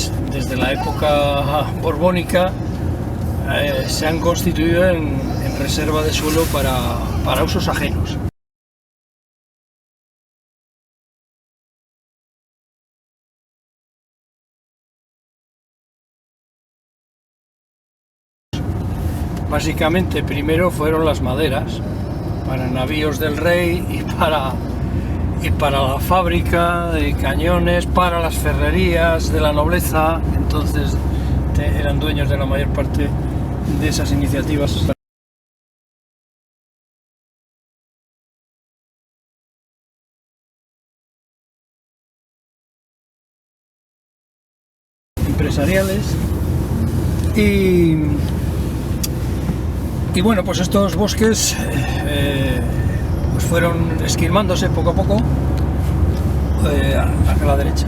pues desde la época borbónica se han constituido en reserva de suelo para usos ajenos. Básicamente primero fueron las maderas para navíos del rey y para la fábrica de cañones, para las ferrerías de la nobleza. Entonces eran dueños de la mayor parte de esas iniciativas. Empresariales y bueno, pues estos bosques pues fueron esquilmándose poco a poco hacia la derecha.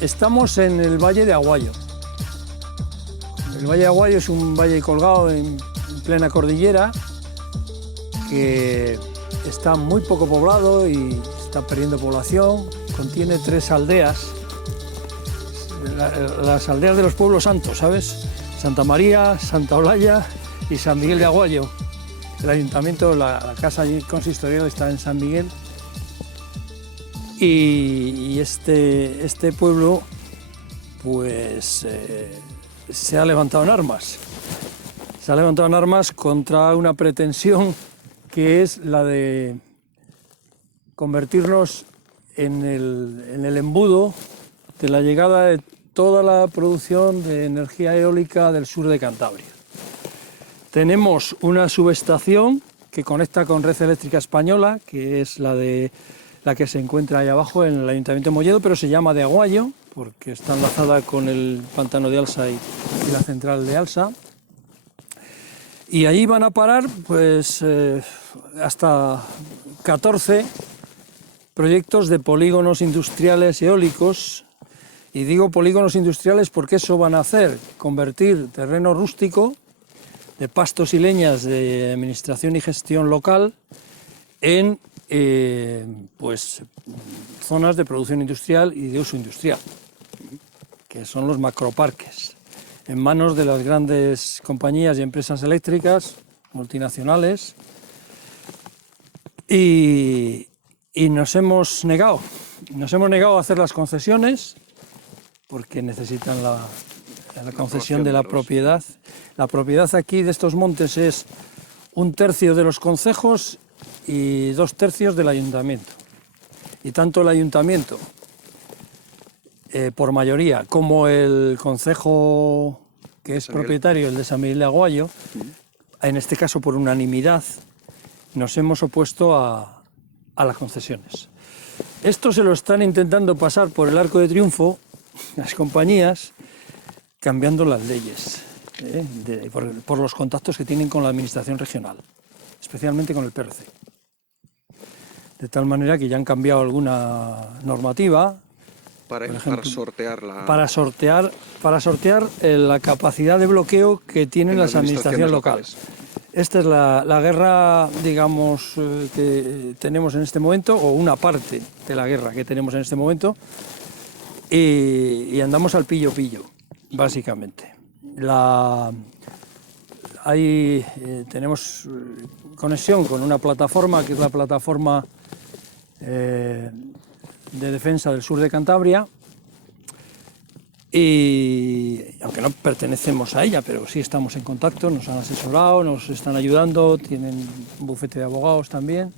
Estamos en el Valle de Aguayo. El Valle de Aguayo es un valle colgado en plena cordillera que está muy poco poblado y está perdiendo población. Contiene 3 aldeas, las aldeas de los pueblos santos, ¿sabes? Santa María, Santa Olalla y San Miguel de Aguayo. El ayuntamiento, la casa consistorial está en San Miguel. Y este pueblo pues se ha levantado en armas. Se ha levantado en armas contra una pretensión que es la de convertirnos en el embudo de la llegada de toda la producción de energía eólica del sur de Cantabria. Tenemos una subestación que conecta con Red Eléctrica Española, que es la que se encuentra ahí abajo en el Ayuntamiento de Molledo, pero se llama de Aguayo, porque está enlazada con el pantano de Alsa y la central de Alsa. Y ahí van a parar pues hasta 14 proyectos de polígonos industriales eólicos. Y digo polígonos industriales porque eso van a hacer, convertir terreno rústico de pastos y leñas de administración y gestión local en pues zonas de producción industrial y de uso industrial, que son los macroparques, en manos de las grandes compañías y empresas eléctricas multinacionales, y nos hemos negado a hacer las concesiones porque necesitan la concesión de la propiedad. La propiedad aquí de estos montes es 1/3 de los concejos y 2/3 del ayuntamiento. Y tanto el ayuntamiento, por mayoría, como el concejo que es propietario, el de San Miguel de Aguayo, en este caso por unanimidad, nos hemos opuesto a las concesiones. Esto se lo están intentando pasar por el arco de triunfo las compañías, cambiando las leyes, por los contactos que tienen con la administración regional, especialmente con el PRC. De tal manera que ya han cambiado alguna normativa para sortear la capacidad de bloqueo que tienen las administraciones locales. Esta es la guerra, digamos, que tenemos en este momento, o una parte de la guerra que tenemos en este momento, y andamos al pillo-pillo, básicamente. Tenemos conexión con una plataforma que es la plataforma de defensa del sur de Cantabria, y aunque no pertenecemos a ella, pero sí estamos en contacto, nos han asesorado, nos están ayudando, tienen un bufete de abogados también,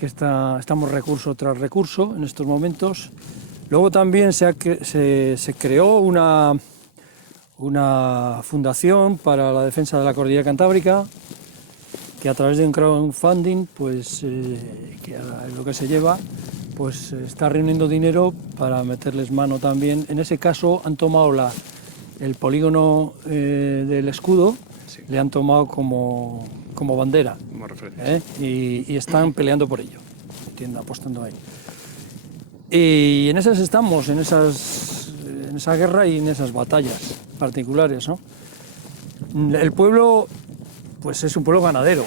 que estamos recurso tras recurso en estos momentos. Luego también se creó una fundación para la defensa de la cordillera cantábrica, que a través de un crowdfunding, pues, que es lo que se lleva, pues está reuniendo dinero para meterles mano también. En ese caso han tomado el polígono del escudo, sí, le han tomado como bandera, como referencia, y están peleando por ello, apostando ahí. Y en esas estamos, en en esa guerra y en esas batallas particulares, ¿no? El pueblo, pues es un pueblo ganadero.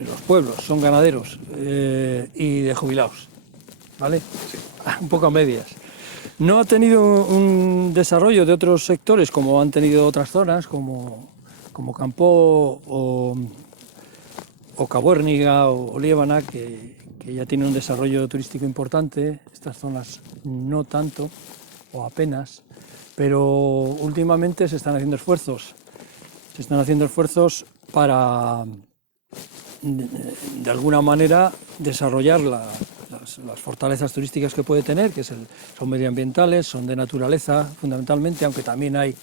Los pueblos son ganaderos y de jubilados, ¿vale? Sí. Un poco a medias. No ha tenido un desarrollo de otros sectores como han tenido otras zonas, como Campó o Cabuérniga o Liébana, que ya tienen un desarrollo turístico importante. Estas zonas no tanto o apenas, pero últimamente se están haciendo esfuerzos. Se están haciendo esfuerzos para, de alguna manera, desarrollar las fortalezas turísticas que puede tener, que son medioambientales, son de naturaleza fundamentalmente, aunque también hay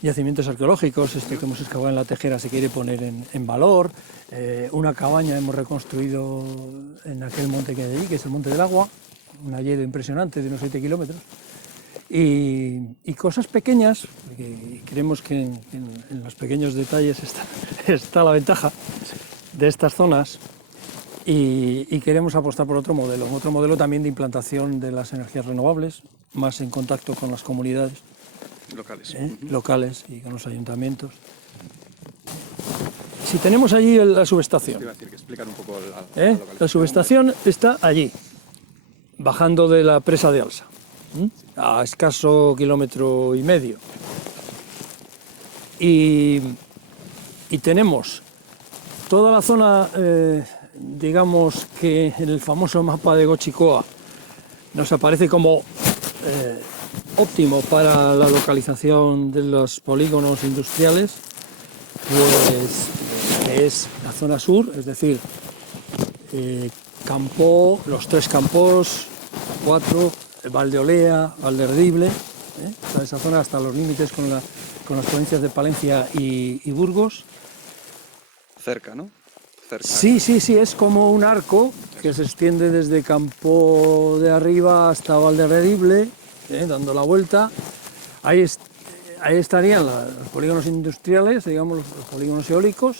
yacimientos arqueológicos. Esto que hemos excavado en la Tejera se quiere poner en valor. Una cabaña hemos reconstruido en aquel monte que hay allí, que es el Monte del Agua, un hayedo impresionante de unos 7 kilómetros. Y cosas pequeñas, porque creemos que en los pequeños detalles está la ventaja de estas zonas, y queremos apostar por otro modelo también de implantación de las energías renovables, más en contacto con las comunidades locales y con los ayuntamientos. Si tenemos allí la subestación, Te iba a decir que explicar un poco la la subestación está allí, bajando de la presa de Alsa, a escaso 1,5 kilómetros. Y tenemos toda la zona, digamos que en el famoso mapa de Gochicoa nos aparece como óptimo para la localización de los polígonos industriales, pues es la zona sur, es decir, Campó, los 3 campos, 4, Valdeolea, Valderredible, toda esa zona hasta los límites con las provincias de Palencia y Burgos. cerca, ¿no? Cerca. Sí, es como un arco que se extiende desde Campó de arriba hasta Valderredible, dando la vuelta. Ahí estarían los polígonos industriales, digamos, los polígonos eólicos,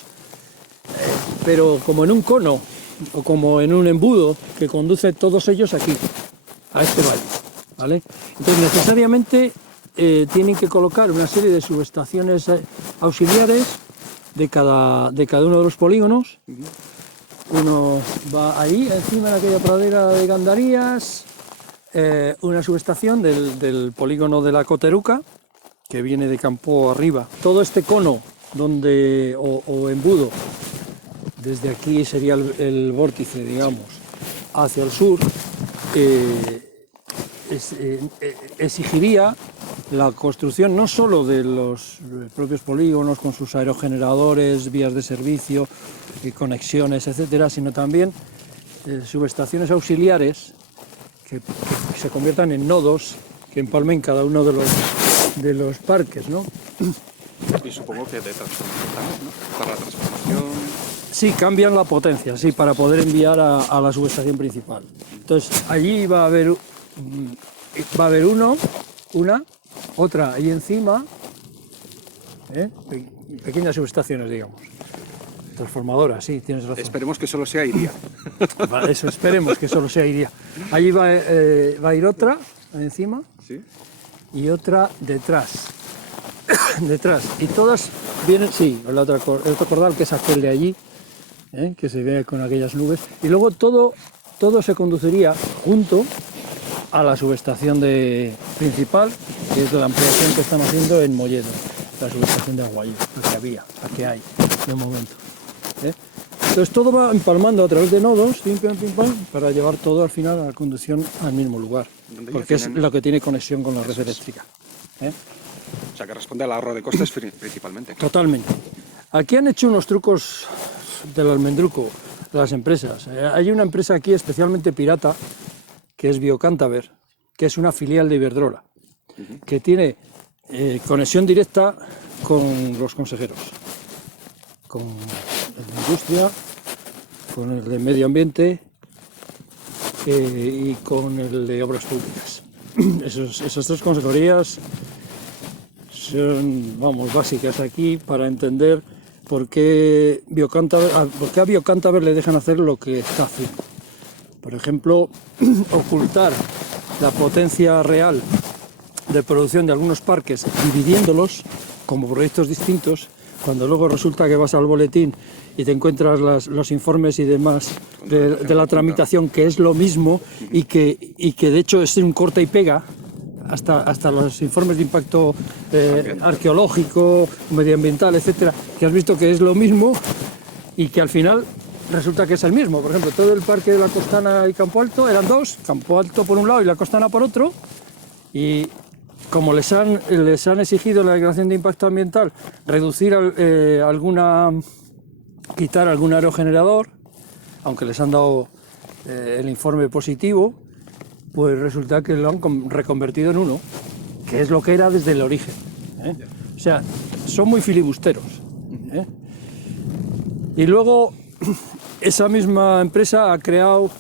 pero como en un cono o como en un embudo que conduce todos ellos aquí, a este valle, ¿vale? Entonces necesariamente tienen que colocar una serie de subestaciones auxiliares de cada uno de los polígonos. Uno va ahí, encima de aquella pradera de Gandarías, una subestación del polígono de la Coteruca, que viene de Campó arriba. Todo este cono o embudo, desde aquí sería el vórtice, digamos, hacia el sur, exigiría la construcción no solo de los propios polígonos con sus aerogeneradores, vías de servicio y conexiones, etcétera, sino también subestaciones auxiliares que se conviertan en nodos que empalmen cada uno de los parques, ¿no? Y supongo que de transformación también, ¿no? Para la transformación. Sí, cambian la potencia, sí, para poder enviar a la subestación principal. Entonces, allí va a haber otra ahí encima, pequeñas subestaciones, digamos. Transformadoras, sí, tienes razón. Esperemos que solo sea Iria. Eso, esperemos que solo sea Iria. Allí va a ir otra ahí encima, ¿Sí? y otra detrás. Y todas vienen, sí, el otro cordal que es aquel de allí, que se ve con aquellas nubes, y luego todo se conduciría junto a la subestación principal, que es la ampliación que están haciendo en Molledo, la subestación de Aguayo, la que hay de momento. Entonces todo va empalmando a través de nodos, pim, pam, para llevar todo al final a la conducción al mismo lugar, porque es lo que tiene conexión con la red eléctrica. O sea, que responde al ahorro de costes principalmente. Totalmente. Aquí han hecho unos trucos del almendruco las empresas. Hay una empresa aquí especialmente pirata, que es Biocántaber, que es una filial de Iberdrola, que tiene conexión directa con los consejeros, con el de Industria, con el de Medio Ambiente y con el de Obras Públicas. Esas 3 consejerías son, básicas aquí para entender por qué a Biocántaber le dejan hacer lo que está haciendo. Por ejemplo, ocultar la potencia real de producción de algunos parques, dividiéndolos como proyectos distintos, cuando luego resulta que vas al boletín y te encuentras los informes y demás de la tramitación, que es lo mismo y que de hecho es un corta y pega, hasta los informes de impacto arqueológico, medioambiental, etcétera, que has visto que es lo mismo y que al final resulta que es el mismo. Por ejemplo, todo el parque de la Costana y Campo Alto eran dos, Campo Alto por un lado y la Costana por otro, y como les han exigido la declaración de impacto ambiental reducir quitar algún aerogenerador, aunque les han dado el informe positivo, pues resulta que lo han reconvertido en uno, que es lo que era desde el origen, ¿eh? O sea, son muy filibusteros, ¿eh? Y luego esa misma empresa ha creado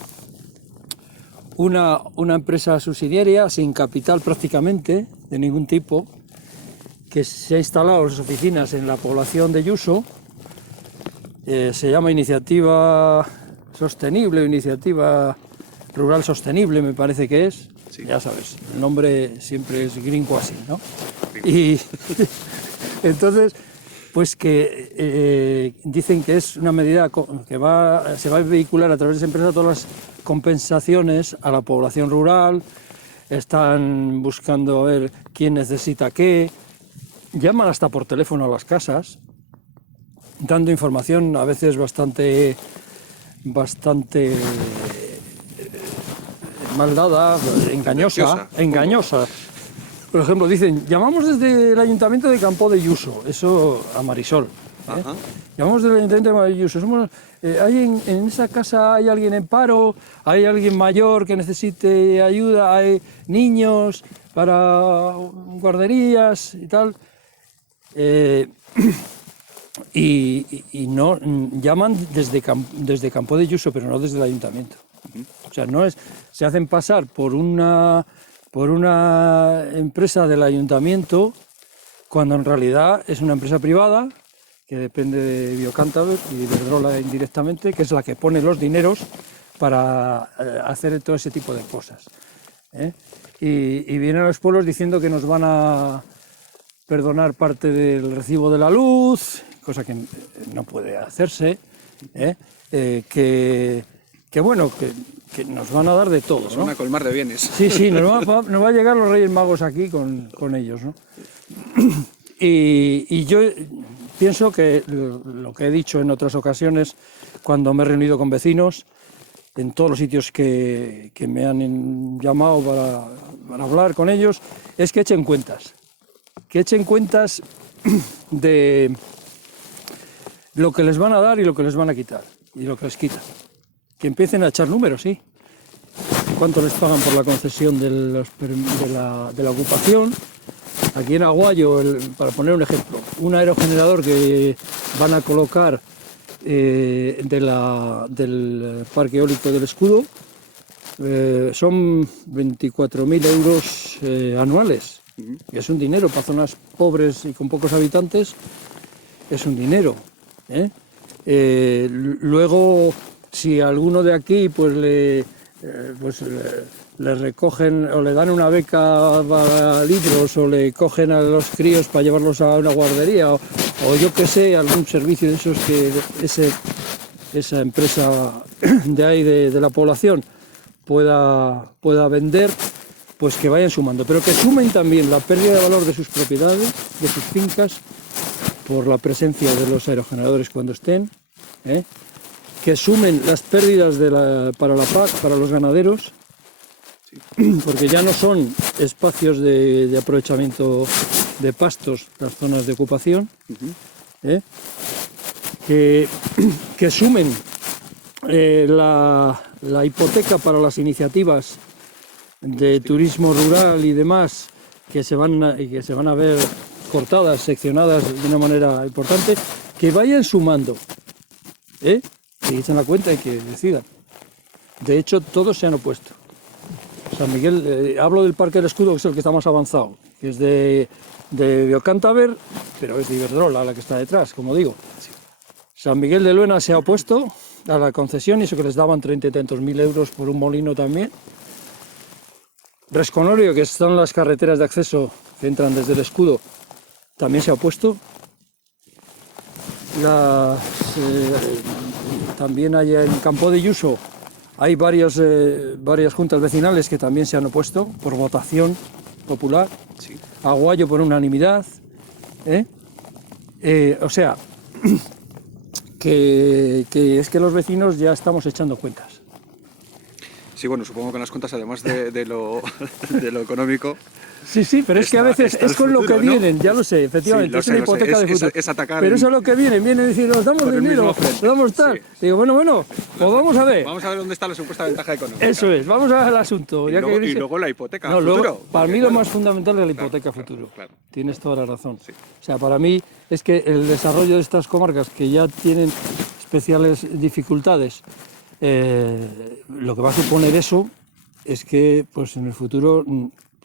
una empresa subsidiaria sin capital prácticamente de ningún tipo, que se ha instalado en sus oficinas en la población de Yuso. Se llama Iniciativa Sostenible, Iniciativa Rural Sostenible, me parece que es. Sí. Ya sabes, el nombre siempre es gringo así, ¿no? Y entonces, pues que dicen que es una medida que se va a vehicular a través de esa empresa todas las compensaciones a la población rural. Están buscando a ver quién necesita qué, llaman hasta por teléfono a las casas, dando información a veces bastante mal dada, engañosa. Por ejemplo, dicen, llamamos desde el Ayuntamiento de Campo de Yuso, eso a Marisol, ¿eh? Llamamos desde el Ayuntamiento de Yuso, en esa casa hay alguien en paro, hay alguien mayor que necesite ayuda, hay niños para guarderías y tal, y no llaman desde Campo de Yuso, pero no desde el Ayuntamiento. O sea, se hacen pasar por una empresa del Ayuntamiento, cuando en realidad es una empresa privada que depende de Biocántaber y de Iberdrola indirectamente, que es la que pone los dineros para hacer todo ese tipo de cosas, ¿eh? Y vienen a los pueblos diciendo que nos van a perdonar parte del recibo de la luz, cosa que no puede hacerse, ¿eh? Que nos van a dar de todo, nos ¿no? van a colmar de bienes. Sí, nos va a llegar los Reyes Magos aquí con ellos, ¿no? Y yo pienso que lo que he dicho en otras ocasiones, cuando me he reunido con vecinos, en todos los sitios que me han llamado para hablar con ellos, es que echen cuentas de lo que les van a dar y lo que les van a quitar, y lo que les quitan. Que empiecen a echar números, sí. ¿Cuánto les pagan por la concesión de la ocupación? Aquí en Aguayo, para poner un ejemplo, un aerogenerador que van a colocar del Parque Eólico del Escudo son 24.000 euros anuales. Es un dinero para zonas pobres y con pocos habitantes, es un dinero, ¿eh? Luego, si a alguno de aquí pues le recogen o le dan una beca para libros o le cogen a los críos para llevarlos a una guardería o yo qué sé, algún servicio de esos que esa empresa de ahí de la población pueda vender, pues que vayan sumando, pero que sumen también la pérdida de valor de sus propiedades, de sus fincas, por la presencia de los aerogeneradores cuando estén, ¿eh? Que sumen las pérdidas para la PAC, para los ganaderos, porque ya no son espacios de aprovechamiento de pastos las zonas de ocupación, ¿eh? Que sumen la hipoteca para las iniciativas de turismo rural y demás, que se van a ver cortadas, seccionadas de una manera importante, que vayan sumando, ¿eh? Que echen la cuenta y que decidan. De hecho, todos se han opuesto. San Miguel, hablo del Parque del Escudo, que es el que está más avanzado, que es de Biocántaber, pero es de Iberdrola la que está detrás, como digo. San Miguel de Luena se ha opuesto a la concesión, y eso que les daban 30 y tantos mil euros por un molino también. Resconorio, que son las carreteras de acceso que entran desde el escudo, también se ha opuesto. También hay en Campo de Yuso, hay varias juntas vecinales que también se han opuesto por votación popular. Sí. Aguayo por unanimidad. O sea, que es que los vecinos ya estamos echando cuentas. Sí, bueno, supongo que en las cuentas, además de lo económico... Sí, pero es que a veces es con lo que vienen, ¿no? Ya lo sé, efectivamente, Sí, es una hipoteca de futuro. es atacar. Pero eso es lo que vienen diciendo, nos damos dinero, nos damos tal. Sí. Digo, bueno, pues vamos a ver. Vamos a ver dónde está la supuesta ventaja económica. Eso es, vamos al asunto. Y, y luego la hipoteca no, futuro. Para mí lo más fundamental es la hipoteca futuro. Claro. Tienes toda la razón. Sí. O sea, para mí es que el desarrollo de estas comarcas que ya tienen especiales dificultades, lo que va a suponer eso es que pues en el futuro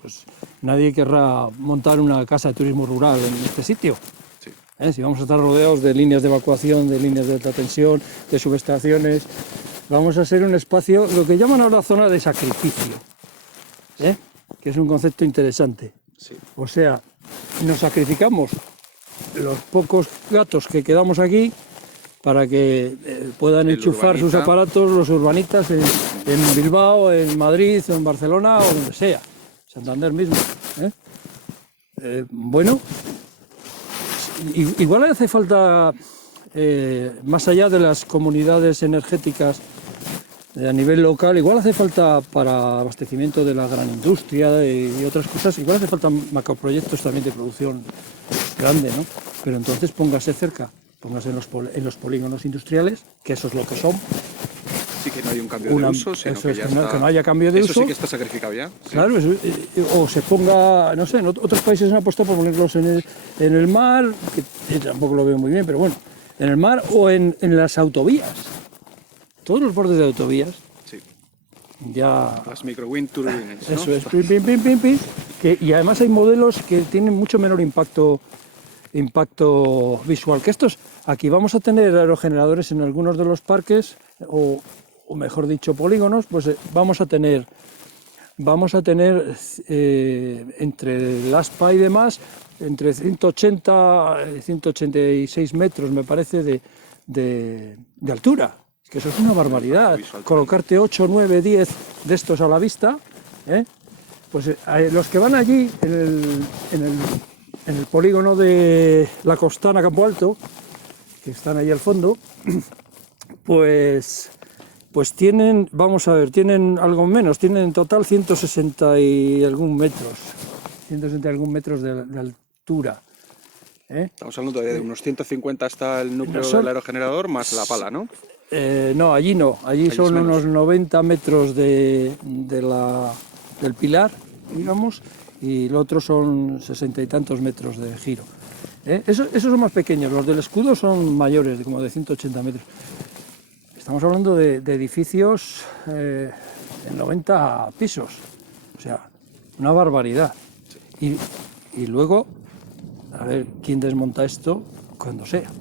pues nadie querrá montar una casa de turismo rural en este sitio. Sí. Si vamos a estar rodeados de líneas de evacuación, de líneas de alta tensión, de subestaciones, vamos a ser un espacio, lo que llaman ahora zona de sacrificio, que es un concepto interesante. Sí. O sea, nos sacrificamos los pocos gatos que quedamos aquí para que puedan enchufar sus aparatos los urbanitas en Bilbao, en Madrid, en Barcelona o donde sea. Santander mismo. Bueno, igual hace falta, más allá de las comunidades energéticas a nivel local, igual hace falta para abastecimiento de la gran industria y otras cosas, igual hace falta macroproyectos también de producción grande, ¿no? Pero entonces póngase cerca, póngase en los polígonos industriales, que eso es lo que son. Sí, que no hay un cambio de uso, sino eso que es, ya que, está... que no haya cambio de eso uso. Sí que está sacrificado ya. Sí. Claro, o se ponga, no sé, en otros países han apostado por ponerlos en el mar, que tampoco lo veo muy bien, pero bueno, en el mar o en las autovías. Todos los bordes de autovías. Sí. Ya... Las microwind turbines, ¿no? Eso es, pim, y además hay modelos que tienen mucho menor impacto visual que estos. Aquí vamos a tener aerogeneradores en algunos de los parques, o mejor dicho polígonos, pues vamos a tener entre el ASPA y demás, entre 180 y 186 metros, me parece, de altura. Es que eso es una barbaridad. Colocarte 8, 9, 10 de estos a la vista, pues los que van allí en el polígono de la Costana Campo Alto, que están ahí al fondo, pues tienen, vamos a ver, tienen algo menos, tienen en total 160 y algún metros de altura. Estamos hablando de unos 150 hasta el núcleo del aerogenerador, más la pala, ¿no? No, allí son unos 90 metros del pilar, digamos, y el otro son 60 y tantos metros de giro. Esos son más pequeños, los del escudo son mayores, como de 180 metros. Estamos hablando de edificios en 90 pisos, o sea, una barbaridad. Y luego, a ver quién desmonta esto cuando sea.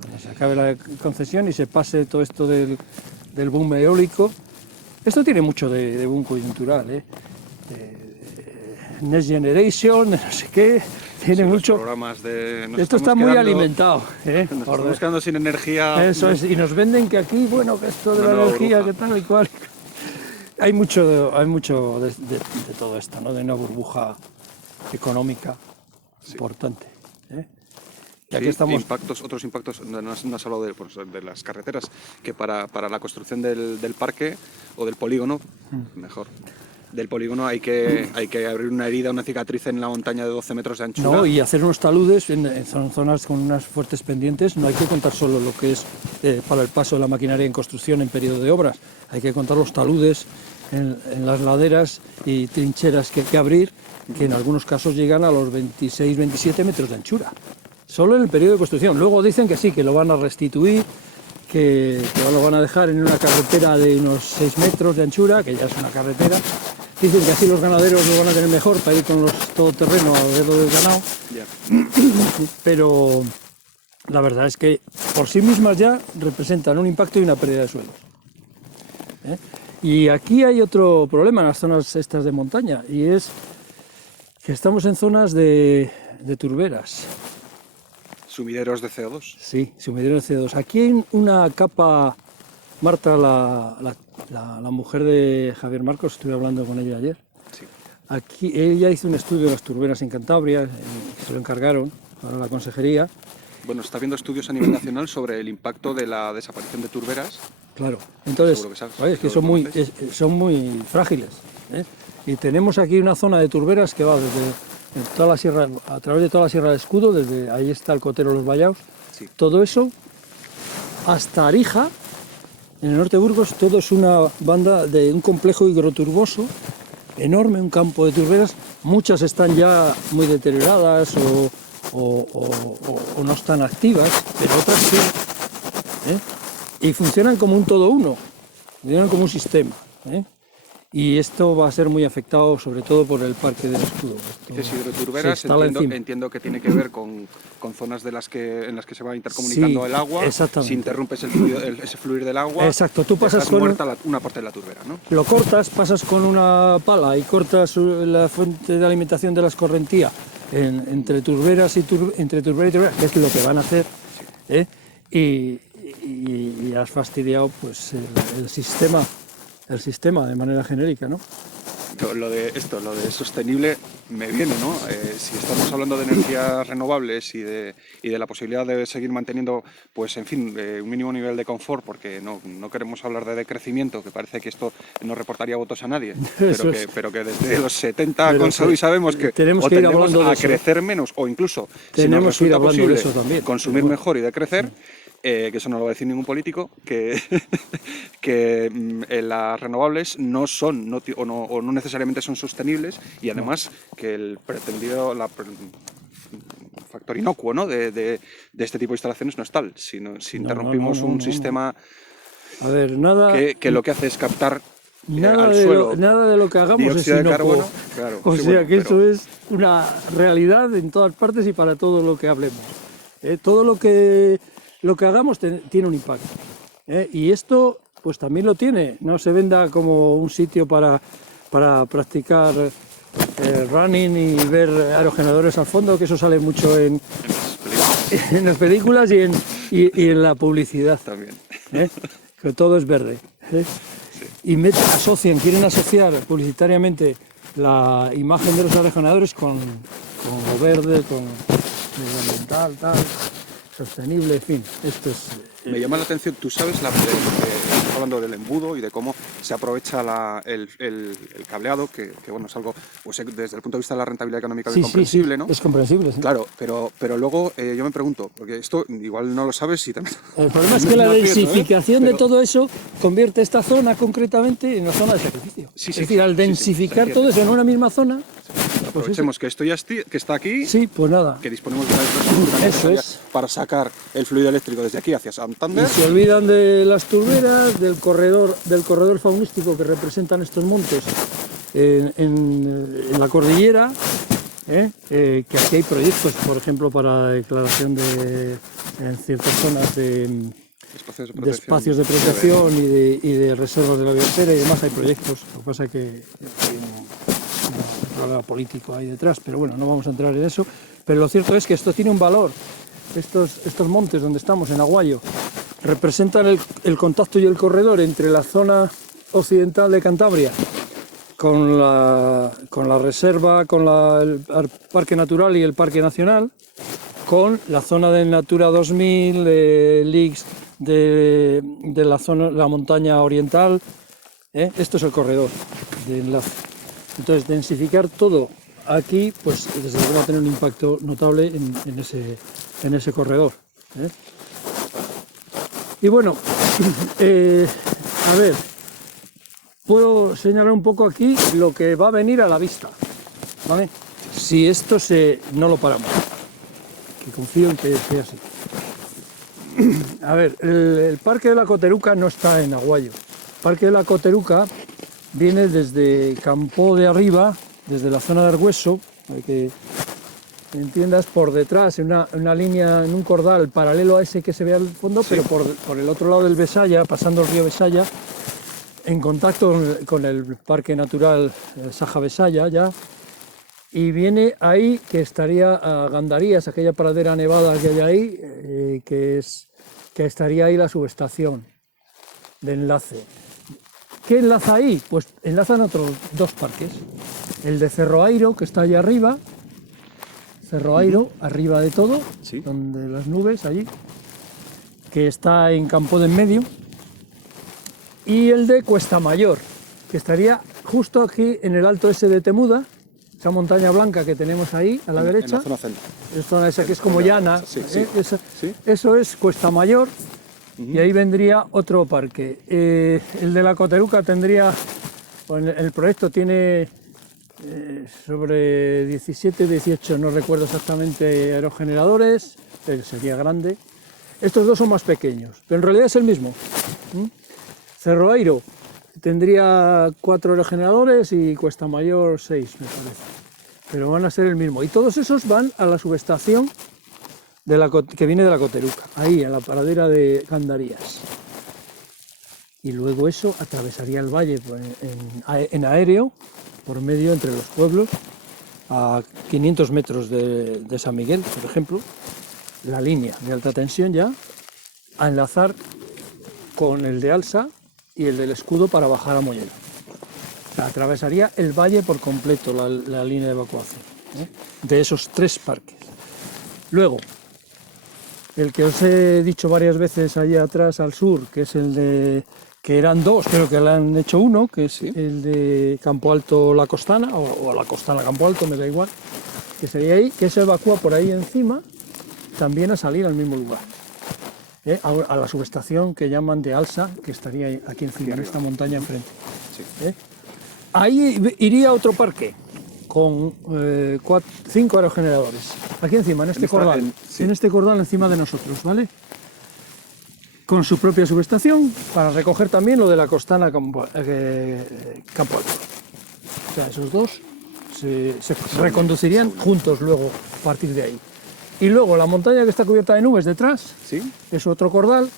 Cuando se acabe la concesión y se pase todo esto del boom eólico. Esto tiene mucho de boom coyuntural, Next Generation, no sé qué, tiene mucho. Programas esto está muy alimentado. Nos estamos quedando sin energía. Eso es, y nos venden que aquí, bueno, que esto de la energía, que tal y cual. Hay mucho de todo esto, ¿no? De una burbuja económica importante. Y aquí estamos... Otros impactos, no has hablado de las carreteras, que para la construcción del parque o del polígono, mejor, del polígono hay que abrir una herida, una cicatriz en la montaña de 12 metros de anchura. No, y hacer unos taludes en zonas con unas fuertes pendientes. No hay que contar solo lo que es para el paso de la maquinaria en construcción en periodo de obras. Hay que contar los taludes en las laderas y trincheras que hay que abrir, que en algunos casos llegan a los 26-27 metros de anchura. Solo en el periodo de construcción. Luego dicen que sí, que lo van a restituir, que lo van a dejar en una carretera de unos 6 metros de anchura, que ya es una carretera. Dicen que así los ganaderos lo van a tener mejor para ir con los todoterreno a ver lo del ganado. Yeah. Pero la verdad es que por sí mismas ya representan un impacto y una pérdida de suelo. Y aquí hay otro problema en las zonas estas de montaña, y es que estamos en zonas de turberas. Sumideros de CO2. Sí, sumideros de CO2. Aquí hay una capa, Marta, la mujer de Javier Marcos, estuve hablando con ella ayer. Sí. Aquí ella hizo un estudio de las turberas en Cantabria, se lo encargaron para la consejería. Bueno, está habiendo estudios a nivel nacional sobre el impacto de la desaparición de turberas. Claro, entonces, Seguro que sabes, oye, es que lo son muy frágiles, ¿eh? Y tenemos aquí una zona de turberas que va desde toda la sierra, a través de toda la Sierra del Escudo, desde ahí está el Cotero Los Vallaos, Sí. todo eso hasta Arija, en el norte de Burgos, todo es una banda de un complejo higroturboso enorme, un campo de turberas. Muchas están ya muy deterioradas o no están activas, pero otras sí, ¿eh? Y funcionan como un todo uno, funcionan como un sistema, ¿eh? Y esto va a ser muy afectado sobre todo por el Parque del Escudo. Dices hidroturberas, entiendo que tiene que ver con zonas en las que se va intercomunicando Sí, el agua. exactamente. Si interrumpes ese fluir del agua, Exacto, tú pasas dejas con muerta una parte de la turbera, ¿no? Lo cortas, pasas con una pala y cortas la fuente de alimentación de la escorrentía entre turberas entre turbera y turbera, que es lo que van a hacer, ¿eh? Y has fastidiado pues el sistema de manera genérica, ¿no? Lo de sostenible me viene, ¿no? Si estamos hablando de energías renovables y de la posibilidad de seguir manteniendo, pues en fin, un mínimo nivel de confort, porque no queremos hablar de decrecimiento, que parece que esto no reportaría votos a nadie, pero que desde los 70 con Salud sabemos que tenemos o que ir tendemos hablando de a eso. crecer menos, o incluso, si nos Tenemos que ir resulta hablando posible de eso también. consumir mejor y decrecer, que eso no lo va a decir ningún político, que las renovables no son o no necesariamente son sostenibles, y además que el pretendido factor inocuo, ¿no? de este tipo de instalaciones no es tal, sino si interrumpimos un sistema A ver, nada, que lo que hace es captar nada al de suelo nada de lo que hagamos es dióxido de inocuo. carbono. Claro, O sí, sea bueno, que pero- eso es una realidad en todas partes y para todo lo que hablemos. Todo lo que hagamos tiene un impacto. Y esto pues también lo tiene. No se venda como un sitio para practicar running y ver aerogeneradores al fondo, que eso sale mucho en las películas y en la publicidad. También. Que todo es verde. Y quieren asociar publicitariamente la imagen de los aerogeneradores con lo verde, con medioambiental, tal, sostenible, en fin. Esto es. Me llama la atención, tú sabes, estamos hablando del embudo y de cómo se aprovecha el cableado, que bueno, es algo, pues desde el punto de vista de la rentabilidad económica bien comprensible, ¿no? Es comprensible, sí. Claro, pero luego yo me pregunto, porque esto igual no lo sabes y también... El problema es que la No es cierto, densificación de Pero- todo eso convierte esta zona concretamente en una zona de sacrificio. Sí, sí, es decir, al sí, sí, densificar se todo eso en una misma zona, Aprovechemos que esto ya que está aquí, sí, pues nada. que disponemos de una infraestructura Eso necesaria es. para sacar el fluido eléctrico desde aquí hacia Y Santander. se olvidan de las turberas, del corredor faunístico que representan estos montes en la cordillera, que aquí hay proyectos, por ejemplo, para declaración en ciertas zonas de espacios de protección y de reservas de la biosfera y demás. Hay proyectos, lo que pasa es que hay un problema político ahí detrás, pero bueno, no vamos a entrar en eso. Pero lo cierto es que esto tiene un valor. Estos montes donde estamos, en Aguayo, representan el contacto y el corredor entre la zona occidental de Cantabria con la reserva, con el Parque Natural y el Parque Nacional, con la zona de Natura 2000, de LICS, de la montaña oriental. Esto es el corredor de enlace. Entonces, densificar todo aquí, pues desde luego va a tener un impacto notable en ese corredor. Y bueno, a ver, puedo señalar un poco aquí lo que va a venir a la vista, ¿vale? Si esto no lo paramos, que confío en que sea así. A ver, el Parque de la Coteruca no está en Aguayo. El Parque de la Coteruca viene desde Campo de Arriba, desde la zona de Argüeso, para que entiendas, por detrás, en una línea, en un cordal paralelo a ese que se ve al fondo, sí, pero por el otro lado del Besaya, pasando el río Besaya, en contacto con el Parque Natural Saja-Besaya ya, y viene ahí que estaría a Gandarías, aquella pradera nevada que hay ahí, que estaría ahí la subestación de enlace. ¿Qué enlaza ahí? Pues enlazan otros dos parques. El de Cerroairo, que está allá arriba, Cerroairo, arriba de todo, Sí. donde las nubes, allí, que está en Campo de en Medio, y el de Cuesta Mayor, que estaría justo aquí en el alto ese de Temuda, esa montaña blanca que tenemos ahí a la derecha, En la zona central. es zona esa que es como llana, Sí, sí. Sí. Eso es Cuesta Mayor, y ahí vendría otro parque. El de la Coteruca tendría, bueno, el proyecto tiene sobre 17, 18, no recuerdo exactamente, aerogeneradores, pero sería grande. Estos dos son más pequeños, pero en realidad es el mismo. Cerroairo tendría 4 aerogeneradores y Cuesta Mayor 6, me parece. Pero van a ser el mismo. Y todos esos van a la subestación que viene de la Coteruca, ahí, a la paradera de Gandarías. Y luego eso atravesaría el valle pues, en aéreo, por medio entre los pueblos, a 500 metros de San Miguel, por ejemplo, la línea de alta tensión ya, a enlazar con el de Alsa y el del Escudo para bajar a Mollero. O sea, atravesaría el valle por completo la línea de evacuación, de esos 3 parques. Luego, el que os he dicho varias veces allí atrás al sur, que es el de, que eran 2, creo que le han hecho 1, que es el de Campo Alto La Costana, o La Costana Campo Alto, me da igual, que sería ahí, que se evacúa por ahí encima, también a salir al mismo lugar. A la subestación que llaman de Alsa, que estaría aquí encima, en esta montaña enfrente. Sí. Ahí iría otro parque con 5 aerogeneradores, aquí encima, en este cordal, en este cordal encima de nosotros, ¿vale? Con su propia subestación para recoger también lo de la Costana Campo Alto. O sea, esos dos se reconducirían juntos luego a partir de ahí. Y luego la montaña que está cubierta de nubes detrás, ¿Sí? es otro cordal,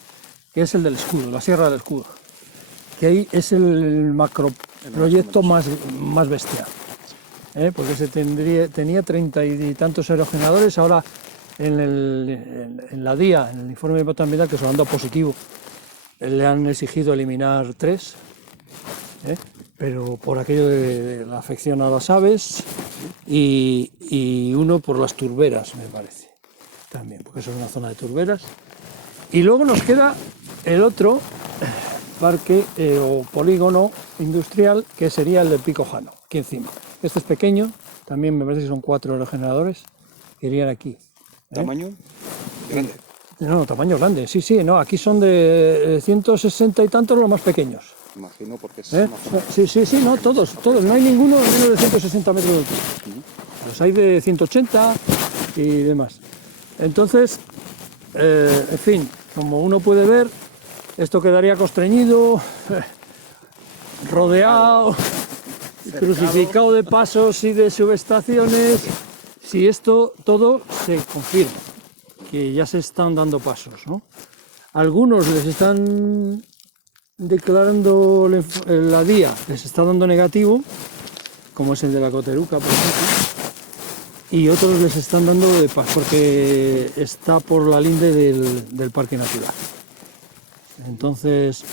que es el del Escudo, la Sierra del Escudo, que ahí es el macroproyecto más bestial, porque tenía 30 y tantos aerogeneradores, ahora en la DIA, en el informe de impacto ambiental, que se lo han dado positivo, le han exigido eliminar 3, pero por aquello de la afección a las aves, y 1 por las turberas, me parece, también, porque eso es una zona de turberas. Y luego nos queda el otro parque o polígono industrial, que sería el del Pico Jano, aquí encima. Este es pequeño, también me parece que son 4 aerogeneradores que irían aquí. ¿Tamaño? Grande. No, tamaño grande, sí, no, aquí son de 160 y tantos los más pequeños. Imagino porque es Sí, no, todos, no hay ninguno de menos de 160 metros de altura. Los hay de 180 y demás. Entonces, en fin, como uno puede ver, esto quedaría constreñido, rodeado, crucificado de pasos y de subestaciones, si esto todo se confirma, que ya se están dando pasos, ¿no? Algunos les están declarando la DIA, les está dando negativo, como es el de la Coteruca, por ejemplo, y otros les están dando de paz porque está por la linde del Parque Natural. Entonces,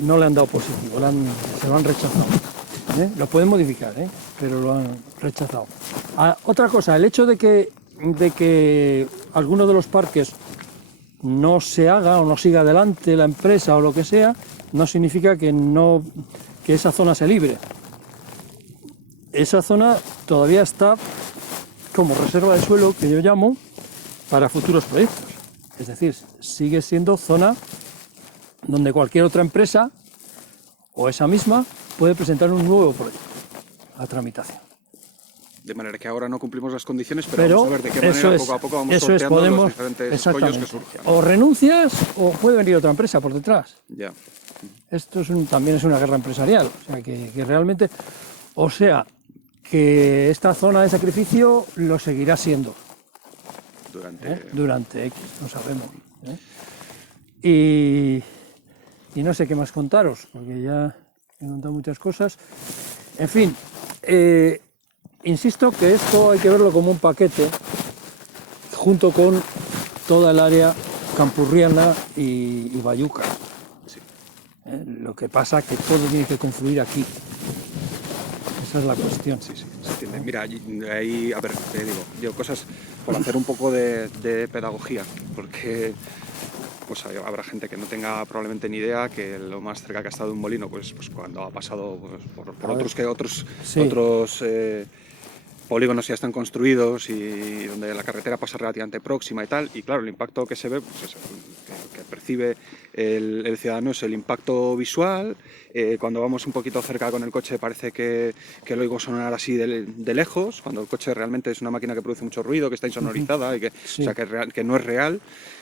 no le han dado positivo, se lo han rechazado. Lo pueden modificar, pero lo han rechazado. Otra cosa, el hecho de que alguno de los parques no se haga o no siga adelante la empresa o lo que sea, no significa que esa zona se libre. Esa zona todavía está como reserva de suelo, que yo llamo, para futuros proyectos. Es decir, sigue siendo zona donde cualquier otra empresa o esa misma puede presentar un nuevo proyecto a tramitación. De manera que ahora no cumplimos las condiciones, pero vamos a ver de qué manera poco a poco vamos sorteando los diferentes escollos que surjan. O renuncias o puede venir otra empresa por detrás. Ya. Esto también es una guerra empresarial, o sea que realmente, que esta zona de sacrificio lo seguirá siendo durante X, no sabemos. y no sé qué más contaros, porque ya he contado muchas cosas. En fin, insisto que esto hay que verlo como un paquete, junto con toda el área campurriana y bayuca. Sí. Lo que pasa es que todo tiene que confluir aquí. Esa es la cuestión. Sí, sí, se entiende. Mira, ahí, a ver, te digo, yo cosas por hacer un poco de pedagogía, porque pues habrá gente que no tenga probablemente ni idea que lo más cerca que ha estado de un molino, pues cuando ha pasado pues, por otros Sí. polígonos ya están construidos y donde la carretera pasa relativamente próxima y tal, y claro, el impacto que se ve, pues eso, que percibe el ciudadano es el impacto visual. Cuando vamos un poquito cerca con el coche parece que lo oigo sonar así de lejos, cuando el coche realmente es una máquina que produce mucho ruido, que está insonorizada y que, Sí. o sea, que no es real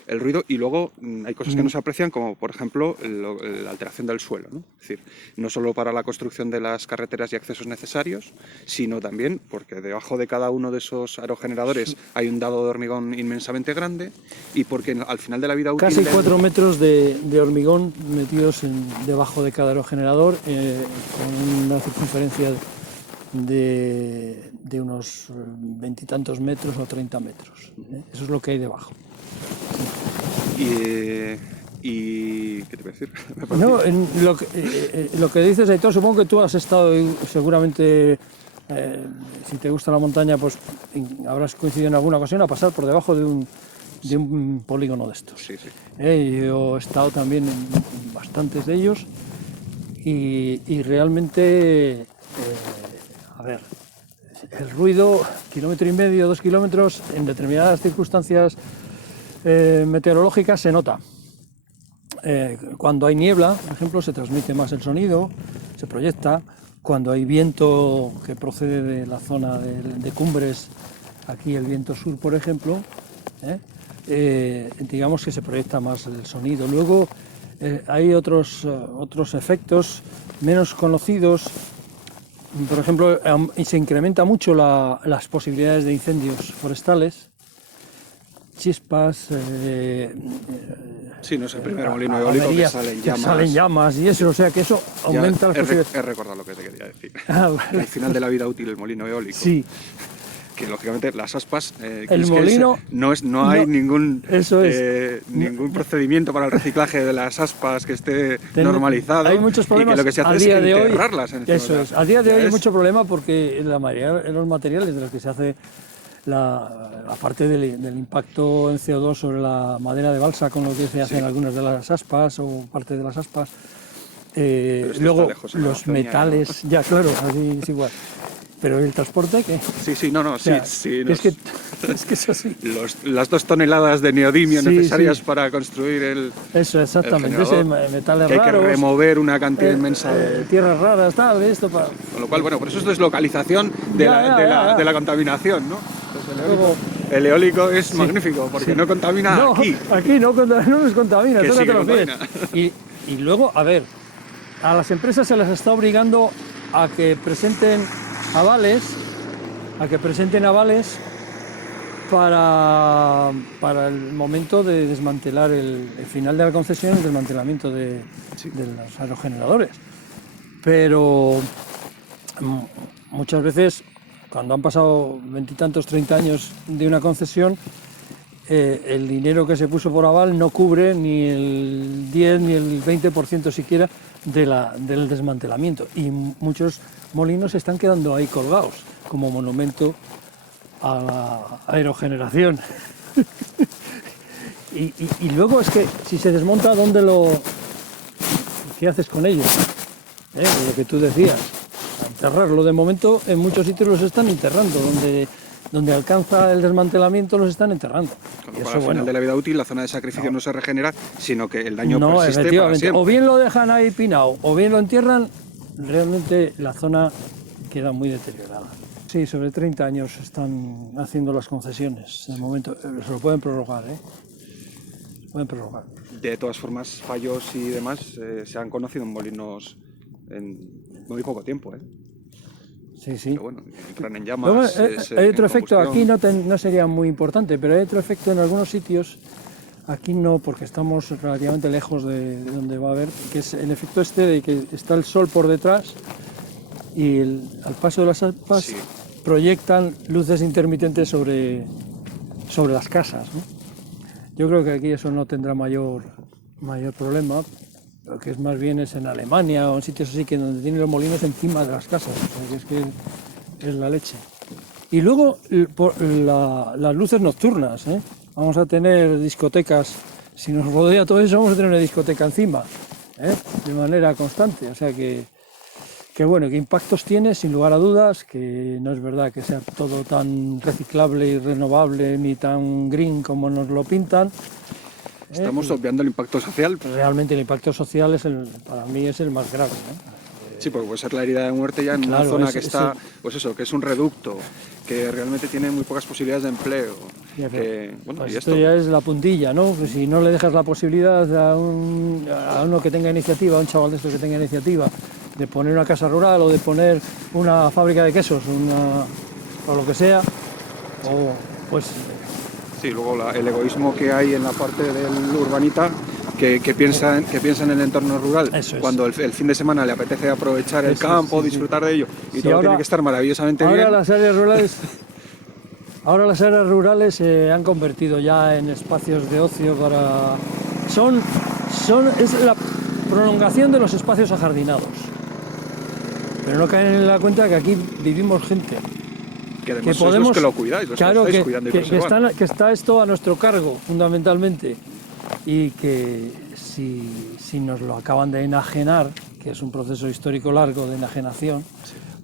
el ruido. Y luego hay cosas que no se aprecian, como por ejemplo la alteración del suelo, ¿no? Es decir, no solo para la construcción de las carreteras y accesos necesarios, sino también porque debajo de cada uno de esos aerogeneradores hay un dado de hormigón inmensamente grande, y porque al final de la vida útil... Casi 4 metros de hormigón metidos debajo de cada aerogenerador, con una circunferencia de unos 20 y tantos metros o 30 metros. Eso es lo que hay debajo. Y ¿qué te voy a decir? No, lo que dices, Aitor, supongo que tú has estado seguramente, si te gusta la montaña, pues habrás coincidido en alguna ocasión a pasar por debajo de un polígono de estos. Sí, sí. Yo he estado también en bastantes de ellos y realmente, a ver, el ruido, 1,5 km, 2 kilómetros, en determinadas circunstancias meteorológicas se nota. Cuando hay niebla, por ejemplo, se transmite más el sonido, se proyecta. Cuando hay viento que procede de la zona de cumbres, aquí el viento sur, por ejemplo, digamos que se proyecta más el sonido. Luego hay otros efectos menos conocidos. Por ejemplo, se incrementa mucho las posibilidades de incendios forestales, chispas, sí, no es el primer molino eólico que salen llamas y eso, o sea que eso aumenta las posibilidades. He recordado lo que te quería decir. Vale. Al final de la vida útil el molino eólico. Sí. Que lógicamente las aspas, el molino no hay ningún procedimiento para el reciclaje de las aspas que esté normalizado. Hay muchos problemas. Y que lo que se hace es enterrarlas. Eso es. A día de hoy hay mucho problema porque la mayoría de los materiales de los que se hace aparte del impacto en CO2 sobre la madera de balsa, con lo que se hace en algunas de las aspas o parte de las aspas, luego los metales, ya claro, así es igual. Pero el transporte, ¿qué? Sí, no, sí. Es que es así. Las 2 toneladas de neodimio necesarias para construir el... Eso, exactamente, ese metales que raros. Hay que remover una cantidad inmensa de... tierras raras, tal, esto para... Con lo cual, bueno, por eso es deslocalización de la contaminación, ¿no? Entonces, el eólico es magnífico, porque no contamina aquí. Aquí no nos contamina, que sí que contamina. Y luego, a ver, a las empresas se les está obligando a que presenten avales para el momento de desmantelar el final de la concesión, el desmantelamiento de los aerogeneradores. Pero muchas veces, cuando han pasado 20 y tantos, 30 años de una concesión, el dinero que se puso por aval no cubre ni el 10 ni el 20% siquiera del desmantelamiento, y muchos molinos se están quedando ahí colgados como monumento a la aerogeneración. y luego es que si se desmonta, ¿qué haces con ellos? Lo que tú decías, enterrarlo. De momento en muchos sitios los están enterrando, donde alcanza el desmantelamiento los están enterrando. Con lo cual, al final de la vida útil, la zona de sacrificio no se regenera, sino que el daño persiste para siempre. O bien lo dejan ahí pinado, o bien lo entierran, realmente la zona queda muy deteriorada. Sí, sobre 30 años están haciendo las concesiones. De momento se lo pueden prorrogar, Pueden prorrogar. De todas formas, fallos y demás se han conocido en molinos en muy poco tiempo, Sí. Pero bueno, entran en llamas. Luego, hay otro efecto, aquí no sería muy importante, pero hay otro efecto en algunos sitios. aquí no, porque estamos relativamente lejos de donde va a haber, que es el efecto este de que está el sol por detrás y al paso de las aspas Sí. proyectan luces intermitentes sobre las casas, ¿no? Yo creo que aquí eso no tendrá mayor problema. Lo que es más bien es en Alemania o en sitios así que donde tienen los molinos encima de las casas, o sea, que es la leche. Y luego las luces nocturnas, ¿eh? Vamos a tener discotecas, si nos rodea todo eso vamos a tener una discoteca encima, ¿eh? De manera constante, o sea que bueno, que impactos tiene sin lugar a dudas, que no es verdad que sea todo tan reciclable y renovable ni tan green como nos lo pintan. Estamos obviando el impacto social. Realmente el impacto social para mí es el más grave, ¿no? Sí, porque puede ser la herida de muerte ya en Claro, una zona que está, pues eso, que es un reducto, que realmente tiene muy pocas posibilidades de empleo. Bueno, pues y esto ya es la puntilla, ¿no? Que si no le dejas la posibilidad a uno que tenga iniciativa, a un chaval de estos que tenga iniciativa, de poner una casa rural o de poner una fábrica de quesos, o lo que sea, o pues... Sí, luego el egoísmo que hay en la parte del urbanita, que piensa en el entorno rural, Eso es. Cuando el fin de semana le apetece aprovechar el campo, disfrutar de ello, y Sí, todo ahora, tiene que estar maravillosamente ahora bien. Las áreas rurales se han convertido ya en espacios de ocio para... es la prolongación de los espacios ajardinados. Pero no caen en la cuenta que aquí vivimos gente. Que además sois los que lo cuidáis, los claro, que estáis cuidando y conservando. que está esto a nuestro cargo, fundamentalmente. Y que si nos lo acaban de enajenar, que es un proceso histórico largo de enajenación,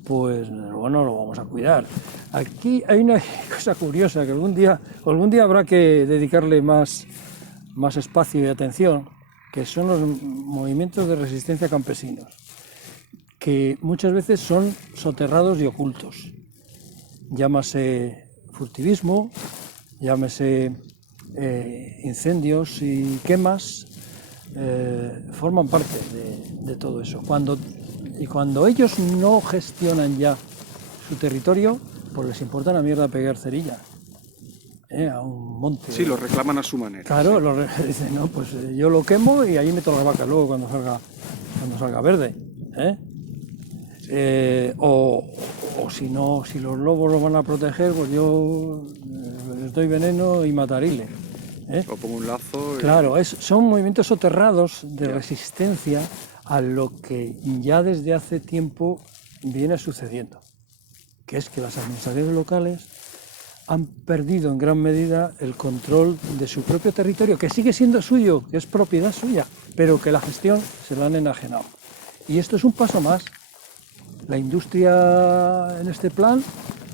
pues bueno, lo vamos a cuidar. Aquí hay una cosa curiosa, que algún día habrá que dedicarle más espacio y atención, que son los movimientos de resistencia campesinos, que muchas veces son soterrados y ocultos. Llámase furtivismo, llámese incendios y quemas, forman parte de todo eso. Cuando ellos no gestionan ya su territorio, pues les importa una mierda pegar cerilla a un monte. Sí, lo reclaman a su manera. Claro, dicen, no, pues yo lo quemo y ahí meto las vacas luego cuando salga verde. O si no, si los lobos lo van a proteger, pues yo les doy veneno y matarile. O pongo un lazo. Claro, son movimientos soterrados de resistencia a lo que ya desde hace tiempo viene sucediendo, que es que las administraciones locales han perdido en gran medida el control de su propio territorio, que sigue siendo suyo, que es propiedad suya, pero que la gestión se la han enajenado. Y esto es un paso más. La industria en este plan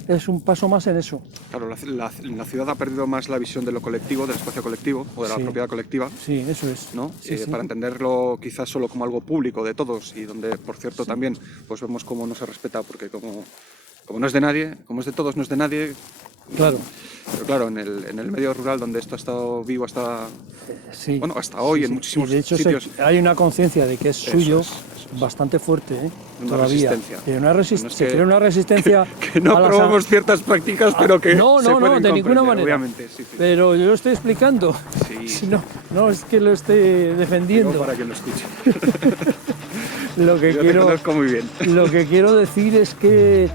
es un paso más en eso. Claro, la ciudad ha perdido más la visión de lo colectivo, del espacio colectivo o de la propiedad colectiva. Sí, eso es. ¿No? Sí, sí. Para entenderlo quizás solo como algo público de todos y donde, por cierto, también pues vemos cómo no se respeta, porque como no es de nadie, como es de todos, no es de nadie. Claro. Pero claro, en el medio rural donde esto ha estado vivo hasta hoy, en muchísimos sitios. Hay una conciencia de que es suyo, bastante fuerte, todavía. Resistencia. Se crea una resistencia. Que no aprobamos ciertas prácticas, pero que no, de ninguna manera. Obviamente, sí. Pero yo lo estoy explicando. Sí. No es que lo esté defendiendo. Digo para que lo escuche. Lo que Te conozco muy bien. Lo que quiero decir es que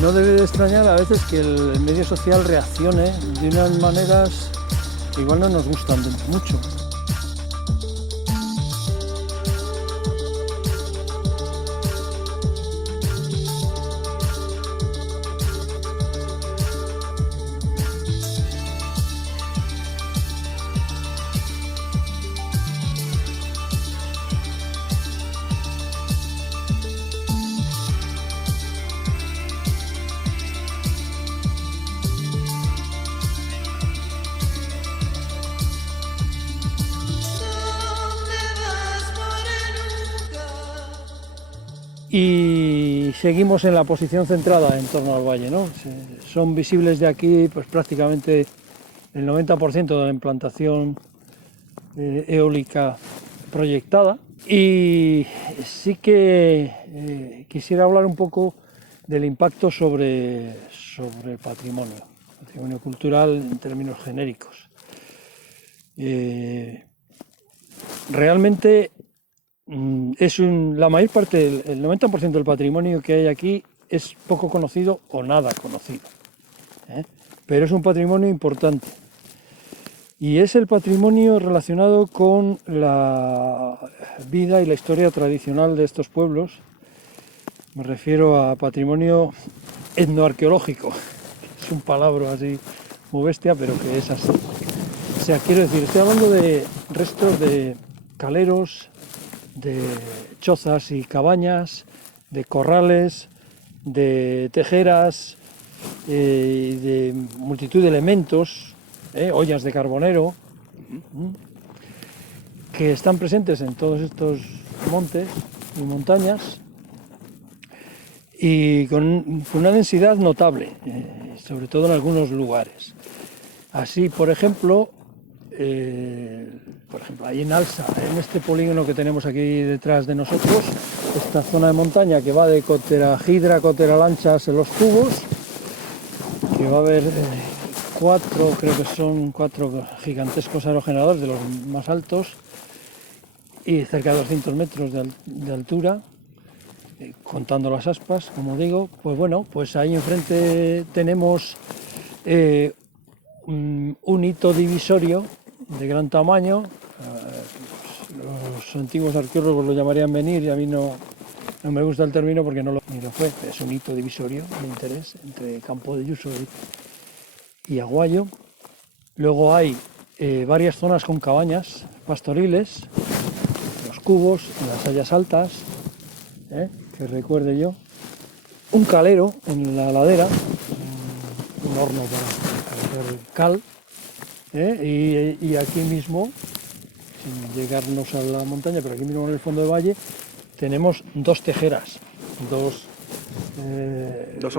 no debe de extrañar a veces que el medio social reaccione de unas maneras que igual no nos gustan mucho. Y seguimos en la posición centrada en torno al valle, ¿no? Son visibles de aquí pues prácticamente el 90% de la implantación eólica proyectada. Y sí que quisiera hablar un poco del impacto sobre el patrimonio cultural en términos genéricos. Realmente la mayor parte, el 90% del patrimonio que hay aquí es poco conocido o nada conocido, pero es un patrimonio importante. Y es el patrimonio relacionado con la vida y la historia tradicional de estos pueblos. Me refiero a patrimonio etnoarqueológico. Es un palabra así muy bestia, pero que es así. O sea, quiero decir, estoy hablando de restos de caleros, de chozas y cabañas, de corrales, de tejeras, de multitud de elementos, ollas de carbonero, que están presentes en todos estos montes y montañas y con una densidad notable, sobre todo en algunos lugares. Así, por ejemplo, ahí en Alsa, en este polígono que tenemos aquí detrás de nosotros, esta zona de montaña que va de Coterajidra a Coteralanchas en los Tubos, que va a haber creo que son cuatro gigantescos aerogeneradores de los más altos y cerca de 200 metros de altura, contando las aspas, como digo. Pues bueno, pues ahí enfrente tenemos un hito divisorio de gran tamaño. Los antiguos arqueólogos lo llamarían venir y a mí no me gusta el término porque ni lo fue. Es un hito divisorio de interés entre Campo de Yuso y Aguayo. Luego hay varias zonas con cabañas pastoriles, los cubos, las hayas altas, que recuerde yo, un calero en la ladera, un horno para hacer cal, y aquí mismo, sin llegarnos a la montaña, pero aquí mismo en el fondo del valle, tenemos dos tejeras, dos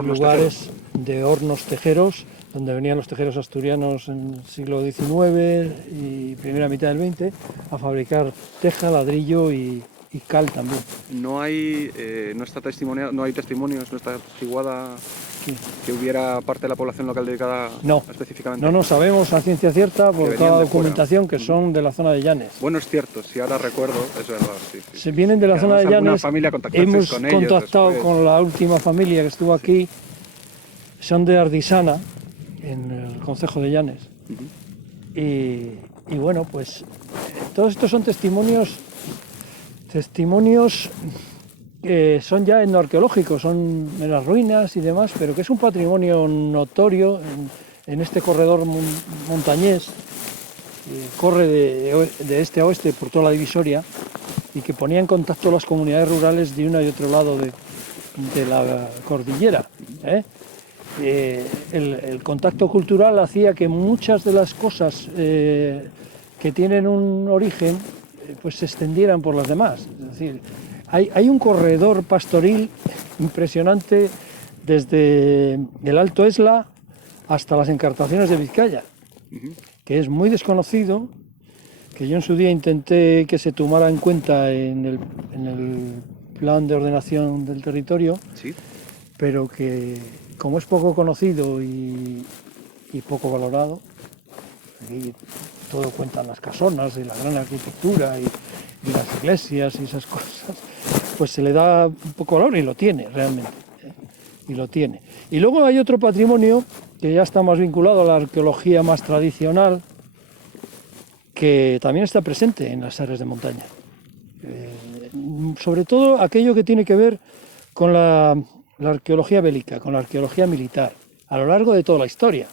lugares de hornos tejeros, donde venían los tejeros asturianos en el siglo XIX y primera mitad del XX a fabricar teja, ladrillo y cal también. No hay testimonios, no está atestiguada que hubiera parte de la población local dedicada específicamente. No sabemos a ciencia cierta por toda la documentación que son de la zona de Llanes. Bueno, es cierto, si ahora recuerdo, es verdad. Sí. Se vienen de la zona de Llanes, hemos con contactado con la última familia que estuvo aquí, son de Ardisana, en el concejo de Llanes. Y bueno, pues todos estos son testimonios que son ya etnoarqueológicos, son en las ruinas y demás, pero que es un patrimonio notorio en este corredor montañés, que corre de este a oeste por toda la divisoria y que ponía en contacto las comunidades rurales de uno y otro lado de la cordillera. El contacto cultural hacía que muchas de las cosas que tienen un origen pues se extendieran por las demás. Es decir, hay un corredor pastoril impresionante desde el Alto Esla hasta las encartaciones de Vizcaya, que es muy desconocido, que yo en su día intenté que se tomara en cuenta en el plan de ordenación del territorio, ¿sí? Pero que como es poco conocido y poco valorado, aquí todo cuentan las casonas y la gran arquitectura y las iglesias y esas cosas, pues se le da un poco valor y lo tiene realmente, y lo tiene. Y luego hay otro patrimonio que ya está más vinculado a la arqueología más tradicional, que también está presente en las áreas de montaña. Sobre todo aquello que tiene que ver con la arqueología bélica, con la arqueología militar, a lo largo de toda la historia.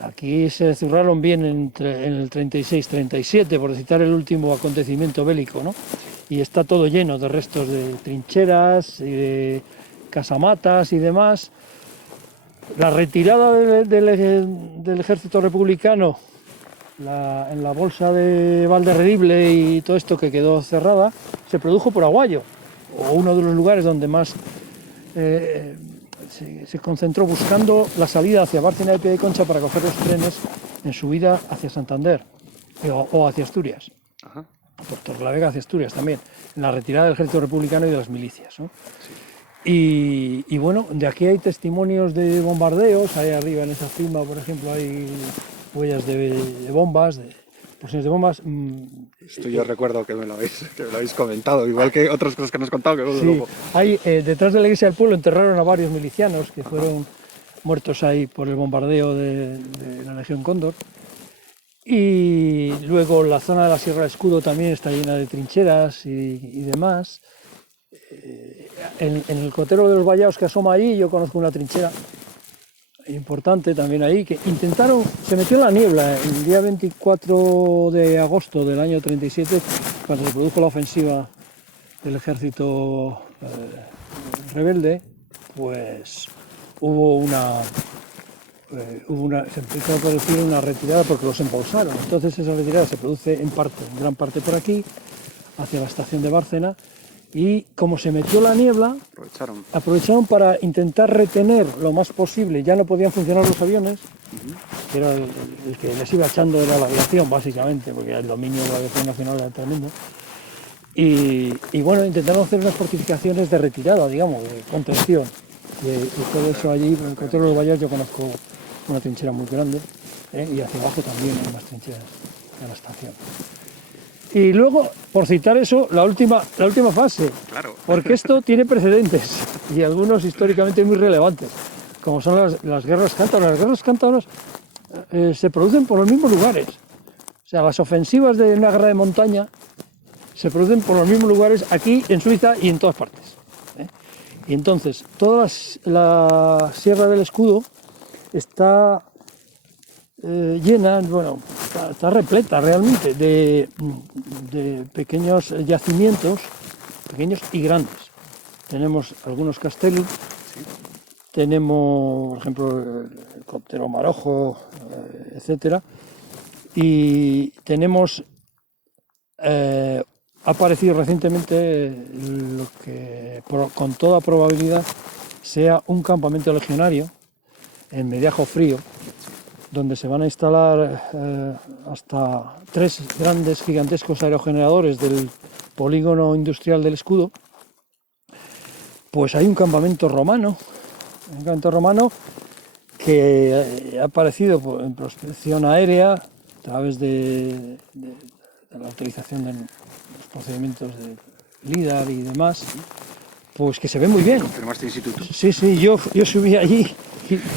Aquí se zurraron bien en el 36-37, por citar el último acontecimiento bélico, ¿no? Y está todo lleno de restos de trincheras, y de casamatas y demás. La retirada del ejército republicano en la bolsa de Valderredible y todo esto que quedó cerrada, se produjo por Aguayo, o uno de los lugares donde más se concentró, buscando la salida hacia Bárcena de Piedeconcha para coger los trenes en subida hacia Santander o hacia Asturias. Ajá. Por Torrelavega hacia Asturias también, en la retirada del ejército republicano y de las milicias, ¿no? Sí. Y bueno, de aquí hay testimonios de bombardeos, ahí arriba en esa cima, por ejemplo, hay huellas de bombas, explosiones de bombas. Esto yo recuerdo que me lo habéis comentado, igual que otras cosas que nos has contado. Que Sí, luego... hay, detrás de la iglesia del pueblo enterraron a varios milicianos que fueron muertos ahí por el bombardeo de la Legión Cóndor. Y luego la zona de la Sierra del Escudo también está llena de trincheras y demás. En el cotero de los Vallados que asoma allí, yo conozco una trinchera importante también ahí, que intentaron, se metió en la niebla el día 24 de agosto del año 37, cuando se produjo la ofensiva del ejército rebelde, pues se empezó a producir una retirada porque los embolsaron. Entonces esa retirada se produce en gran parte por aquí, hacia la estación de Bárcena, y como se metió la niebla, aprovecharon para intentar retener lo más posible. Ya no podían funcionar los aviones, que era el que les iba echando era la aviación, básicamente, porque el dominio de la aviación nacional era tremendo. Y bueno, intentaron hacer unas fortificaciones de retirada, digamos, de contención. Y todo eso allí, en el cotero de los Vallados yo conozco una trinchera muy grande, y hacia abajo también hay más trincheras de la estación. Y luego, por citar eso, la última fase, claro. Porque esto tiene precedentes y algunos históricamente muy relevantes, como son las guerras cántabras. Las guerras cántabras se producen por los mismos lugares. O sea, las ofensivas de una guerra de montaña se producen por los mismos lugares aquí, en Suiza y en todas partes. Y entonces, toda la Sierra del Escudo está llena, bueno, está repleta realmente de pequeños yacimientos, pequeños y grandes. Tenemos algunos castelli, tenemos, por ejemplo, el cóptero Marojo, etcétera, y tenemos, ha aparecido recientemente lo que con toda probabilidad sea un campamento legionario en Mediajo Frío, donde se van a instalar hasta 3 grandes, gigantescos aerogeneradores del polígono industrial del Escudo. Pues hay un campamento romano que ha aparecido en prospección aérea a través de la utilización de los procedimientos de LIDAR y demás, pues que se ve muy bien. ¿Confirmaste in situ? Sí, yo subí allí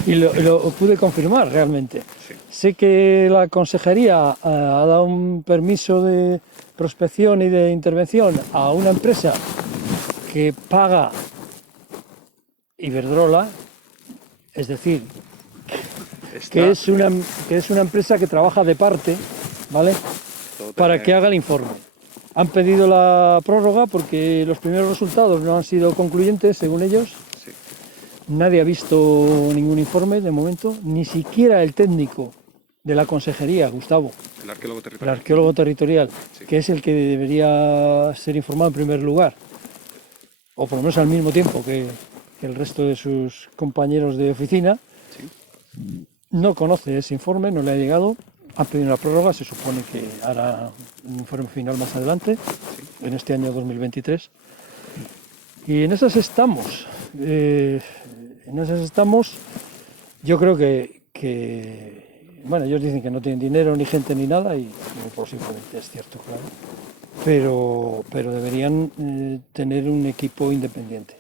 y lo pude confirmar realmente. Sí. Sé que la consejería ha dado un permiso de prospección y de intervención a una empresa que paga Iberdrola, es decir, que es una empresa que trabaja de parte, ¿vale?, para que haga el informe. Han pedido la prórroga porque los primeros resultados no han sido concluyentes, según ellos. Sí. Nadie ha visto ningún informe de momento, ni siquiera el técnico de la consejería, Gustavo, El arqueólogo territorial, sí, que es el que debería ser informado en primer lugar, o por lo menos al mismo tiempo que el resto de sus compañeros de oficina. sí. No conoce ese informe, no le ha llegado. Han pedido una prórroga, se supone que hará un informe final más adelante, sí, en este año 2023. Y en esas estamos. Yo creo que, bueno, ellos dicen que no tienen dinero, ni gente, ni nada, y posiblemente es cierto, claro. Pero deberían tener un equipo independiente,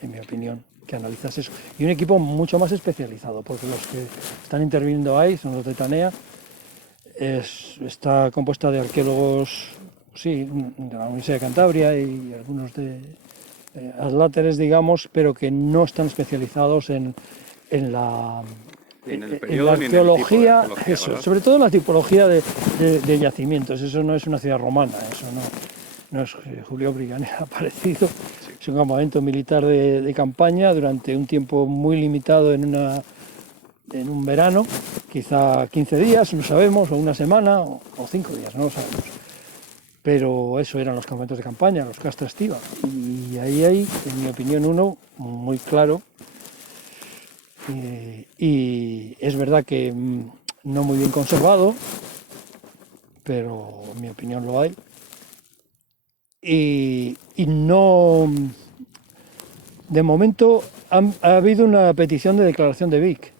en mi opinión, que analizase eso. Y un equipo mucho más especializado, porque los que están interviniendo ahí son los de TANEA. Está compuesta de arqueólogos, sí, de la Universidad de Cantabria y algunos de adláteres, digamos, pero que no están especializados en la arqueología, eso, sobre todo en la tipología de yacimientos. Eso no es una ciudad romana, eso no es Julio Briganera parecido. Sí. Es un campamento militar de campaña durante un tiempo muy limitado en un verano, quizá 15 días, no sabemos, o una semana, o 5 días, no lo sabemos. Pero eso eran los campamentos de campaña, los Castra Estiva. Y ahí hay, en mi opinión, uno muy claro. Y es verdad que no muy bien conservado, pero en mi opinión lo hay. Y no... De momento ha habido una petición de declaración de BIC,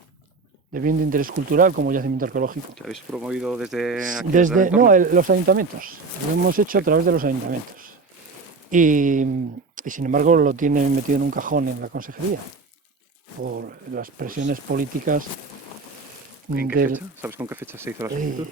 de bien de interés cultural como yacimiento arqueológico. ¿Que habéis promovido desde aquí? Desde, el entorno? los ayuntamientos, lo hemos hecho a través de los ayuntamientos. Y sin embargo lo tienen metido en un cajón en la consejería, por las presiones políticas. ¿En qué fecha? ¿Sabes con qué fecha se hizo la solicitud?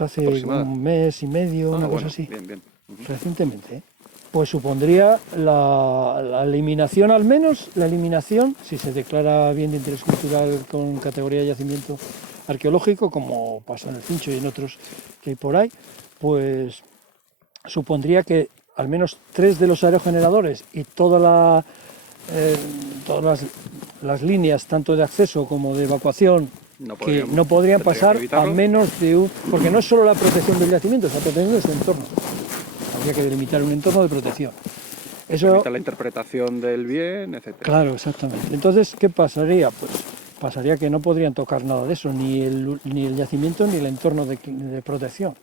Hace ¿Aproximada? un mes y medio, una cosa así, Bien, bien. Ujú. recientemente. Pues supondría la eliminación, al menos la eliminación, si se declara bien de interés cultural con categoría de yacimiento arqueológico, como pasa en el Cincho y en otros que hay por ahí, pues supondría que al menos 3 de los aerogeneradores y todas las líneas, tanto de acceso como de evacuación, que no podrían pasar a menos de un... Porque no es solo la protección del yacimiento, es la protección de su entorno. Habría que delimitar un entorno de protección. Eso permite la interpretación del bien, etc. Claro, exactamente. Entonces, ¿qué pasaría? Pues pasaría que no podrían tocar nada de eso, ni el yacimiento ni el entorno de protección.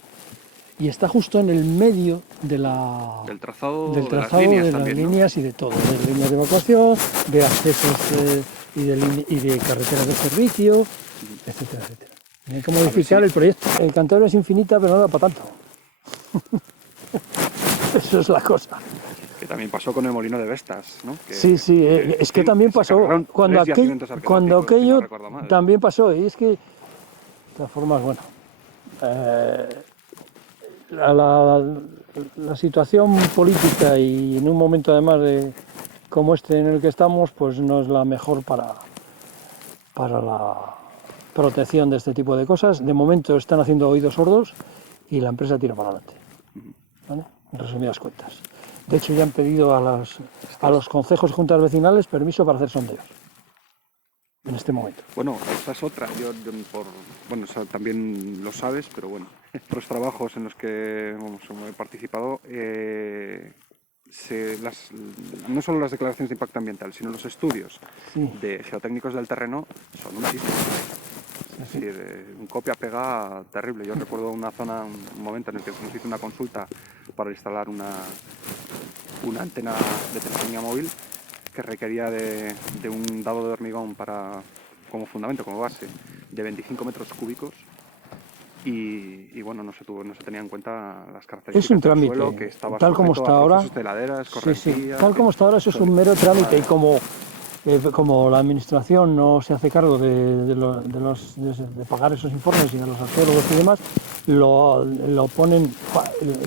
Y está justo en el medio de del trazado, de las líneas y de todo, de líneas de evacuación, de accesos y de carreteras de servicio, etcétera, etcétera. Hay que modificar el proyecto. El Cantabria es infinita, pero no da para tanto. Eso es la cosa. Que también pasó con el molino de Vestas, ¿no? Sí, es que también pasó, cuando aquello también pasó, y es que, de todas formas, bueno, la situación política y en un momento además como este en el que estamos, pues no es la mejor para la protección de este tipo de cosas. De momento están haciendo oídos sordos y la empresa tira para adelante, ¿vale? En resumidas cuentas. De hecho, ya han pedido a los concejos y juntas vecinales permiso para hacer sondeos en este momento. Bueno, esa es otra. Bueno, o sea, también lo sabes, pero bueno, otros trabajos en los que he participado, no solo las declaraciones de impacto ambiental, sino los estudios de geotécnicos del terreno son un chiste. Es decir, un copia-pega terrible. Yo recuerdo un momento en el que nos hizo una consulta para instalar una antena de telefonía móvil que requería de un dado de hormigón como fundamento, como base, de 25 metros cúbicos. Y bueno, no se tenía en cuenta las características del suelo, que estaba tal como está ahora, de laderas, correntías... Tal como está ahora, eso es un mero trámite, y como la administración no se hace cargo de pagar esos informes y a los arqueólogos y demás, lo ponen,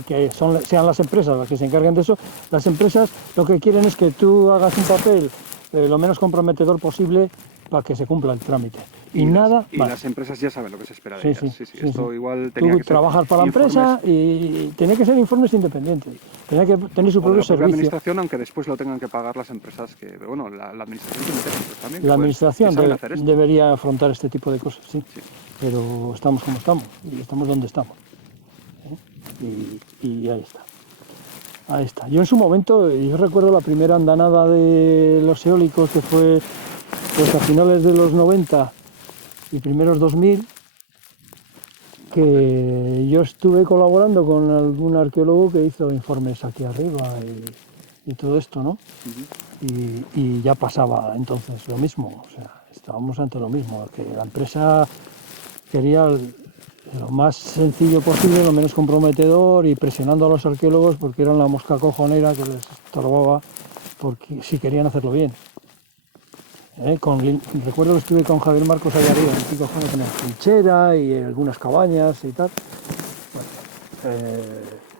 que sean las empresas las que se encarguen de eso. Las empresas lo que quieren es que tú hagas un papel lo menos comprometedor posible para que se cumpla el trámite. Y las empresas ya saben lo que se espera de ellas. Esto igual tenía que trabajar para la empresa y tenía que ser informes independientes. Tenía que tener su propio servicio. La administración, aunque después lo tengan que pagar las empresas, que bueno, la administración tiene que hacer también. La administración debería afrontar este tipo de cosas, sí. Pero estamos como estamos y estamos donde estamos. Y ahí está. Ahí está. Yo en su momento, yo recuerdo la primera andanada de los eólicos, que fue pues a finales de los 90 y primeros 2000, que yo estuve colaborando con algún arqueólogo que hizo informes aquí arriba y todo esto, ¿no? Y ya pasaba entonces lo mismo, o sea, estábamos ante lo mismo, que la empresa quería lo más sencillo posible, lo menos comprometedor, y presionando a los arqueólogos porque eran la mosca cojonera que les estorbaba porque si querían hacerlo bien. Recuerdo que estuve con Javier Marcos allá arriba, el chico joven con la trinchera y algunas cabañas y tal.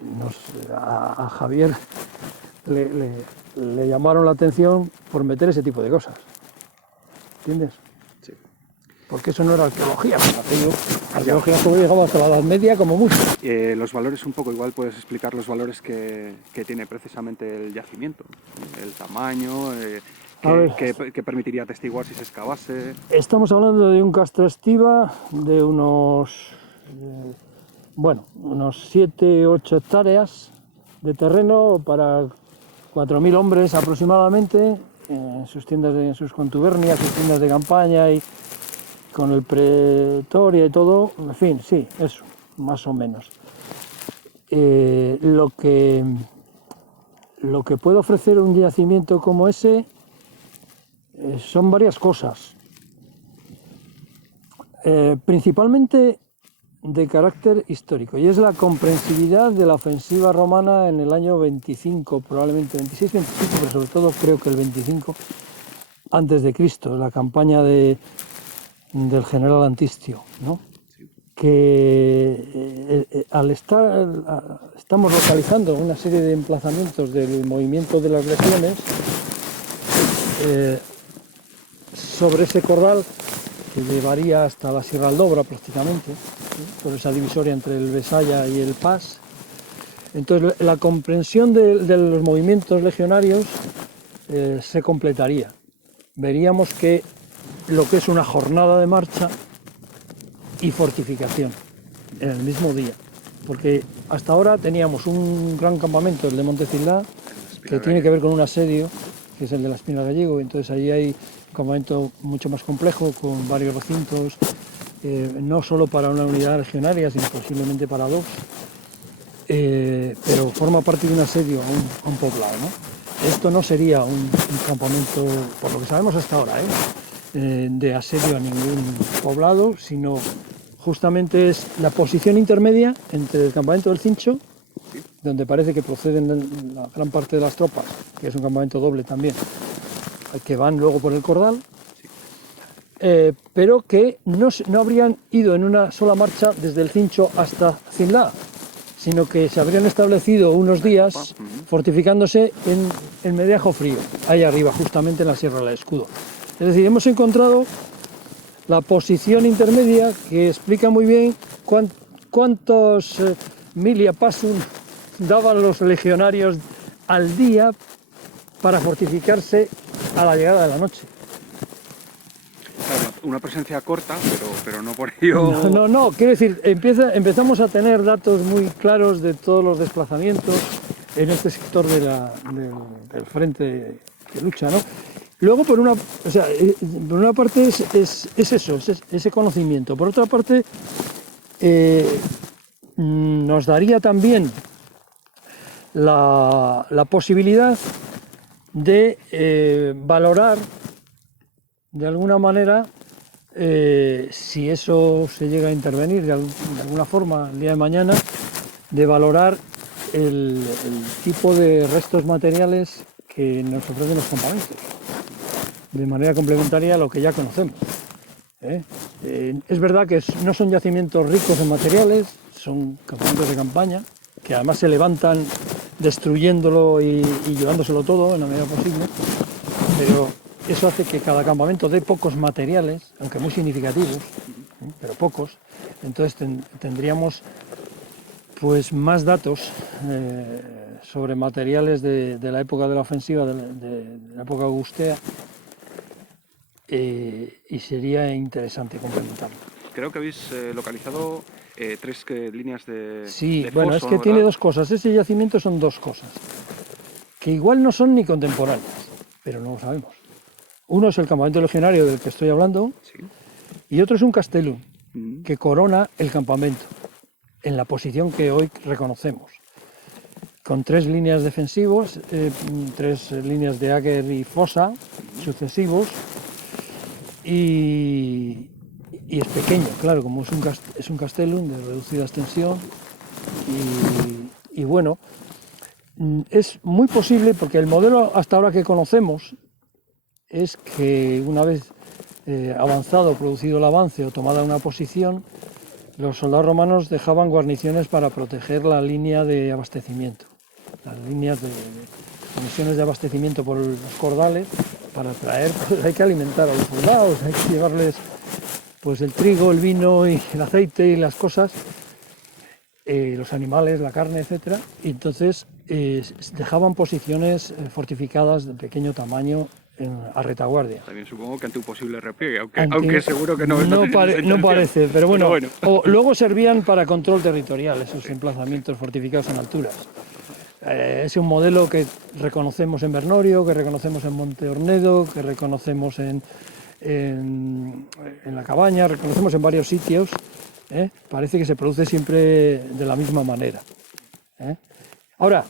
Bueno, a Javier le llamaron la atención por meter ese tipo de cosas. ¿Entiendes? Sí. Porque eso no era arqueología, arqueología como llegaba hasta la Edad Media como mucho. Los valores un poco, igual puedes explicar los valores que tiene precisamente el yacimiento, el tamaño... ¿Qué permitiría atestiguar si se excavase? Estamos hablando de un castro estiva de unos 7-8 hectáreas de terreno para 4.000 hombres aproximadamente, en sus tiendas, en sus contubernias, sus tiendas de campaña y con el pretoria y todo, en fin, sí, eso, más o menos. Lo que puede ofrecer un yacimiento como ese son varias cosas. Principalmente de carácter histórico, y es la comprensibilidad de la ofensiva romana en el año 25, probablemente 26-25, pero sobre todo creo que el 25 antes de Cristo, la campaña del general Antistio, ¿no? Que estamos localizando una serie de emplazamientos del movimiento de las legiones sobre ese cordal que llevaría hasta la Sierra Aldobra prácticamente, ¿sí? Sobre esa divisoria entre el Besaya y el Pas. Entonces la comprensión de los movimientos legionarios se completaría. Veríamos que lo que es una jornada de marcha y fortificación en el mismo día, porque hasta ahora teníamos un gran campamento, el de Montecilá, que tiene que ver con un asedio, que es el de la Espina Gallego, entonces ahí hay un campamento mucho más complejo, con varios recintos, no solo para una unidad legionaria, sino posiblemente para dos, pero forma parte de un asedio a un poblado, ¿no? Esto no sería un campamento, por lo que sabemos hasta ahora, de asedio a ningún poblado, sino justamente es la posición intermedia entre el campamento del Cincho, donde parece que proceden la gran parte de las tropas, que es un campamento doble también, que van luego por el Cordal, pero que no habrían ido en una sola marcha desde el Cincho hasta Cinlá, sino que se habrían establecido unos días fortificándose en Mediajo Frío, ahí arriba, justamente en la Sierra del Escudo. Es decir, hemos encontrado la posición intermedia que explica muy bien cuántos milia pasum daban los legionarios al día para fortificarse a la llegada de la noche. Claro, una presencia corta, pero no por ello... No, quiero decir, empezamos a tener datos muy claros de todos los desplazamientos en este sector del frente de lucha, ¿no? Luego, por una parte es eso, es ese conocimiento. Por otra parte, nos daría también la posibilidad de valorar de alguna manera, si eso se llega a intervenir de alguna forma el día de mañana, de valorar el tipo de restos materiales que nos ofrecen los campamentos, de manera complementaria a lo que ya conocemos. Es verdad que no son yacimientos ricos en materiales, son campamentos de campaña, que además se levantan destruyéndolo y llevándoselo todo en la medida posible, pero eso hace que cada campamento dé pocos materiales, aunque muy significativos, pero pocos. Entonces tendríamos pues más datos sobre materiales de la época de la ofensiva, de la época augustea, y sería interesante complementarlo. Creo que habéis localizado 3 líneas de Sí, de bueno, foso, es que ¿verdad? tiene dos cosas. Ese yacimiento son dos cosas, que igual no son ni contemporáneas, pero no lo sabemos. Uno es el campamento legionario del que estoy hablando, Sí. y otro es un castellum, que corona el campamento, en la posición que hoy reconocemos, con 3 líneas defensivos, 3 líneas de Ager y fosa sucesivos, y es pequeño, claro, como es un castellum de reducida extensión, y bueno, es muy posible, porque el modelo hasta ahora que conocemos es que una vez avanzado, producido el avance o tomada una posición, los soldados romanos dejaban guarniciones para proteger la línea de abastecimiento, las líneas de conexiones de abastecimiento por los cordales, para traer, pues hay que alimentar a los soldados, hay que llevarles pues el trigo, el vino y el aceite y las cosas, los animales, la carne, etcétera, y entonces dejaban posiciones fortificadas de pequeño tamaño a retaguardia. También supongo que ante un posible repliegue, aunque seguro que no no tiene parece, pero bueno. Luego servían para control territorial esos emplazamientos fortificados en alturas. Es un modelo que reconocemos en Bernorio, que reconocemos en Monte Ornedo, que reconocemos en la Cabaña, reconocemos en varios sitios. Parece que se produce siempre de la misma manera. Ahora,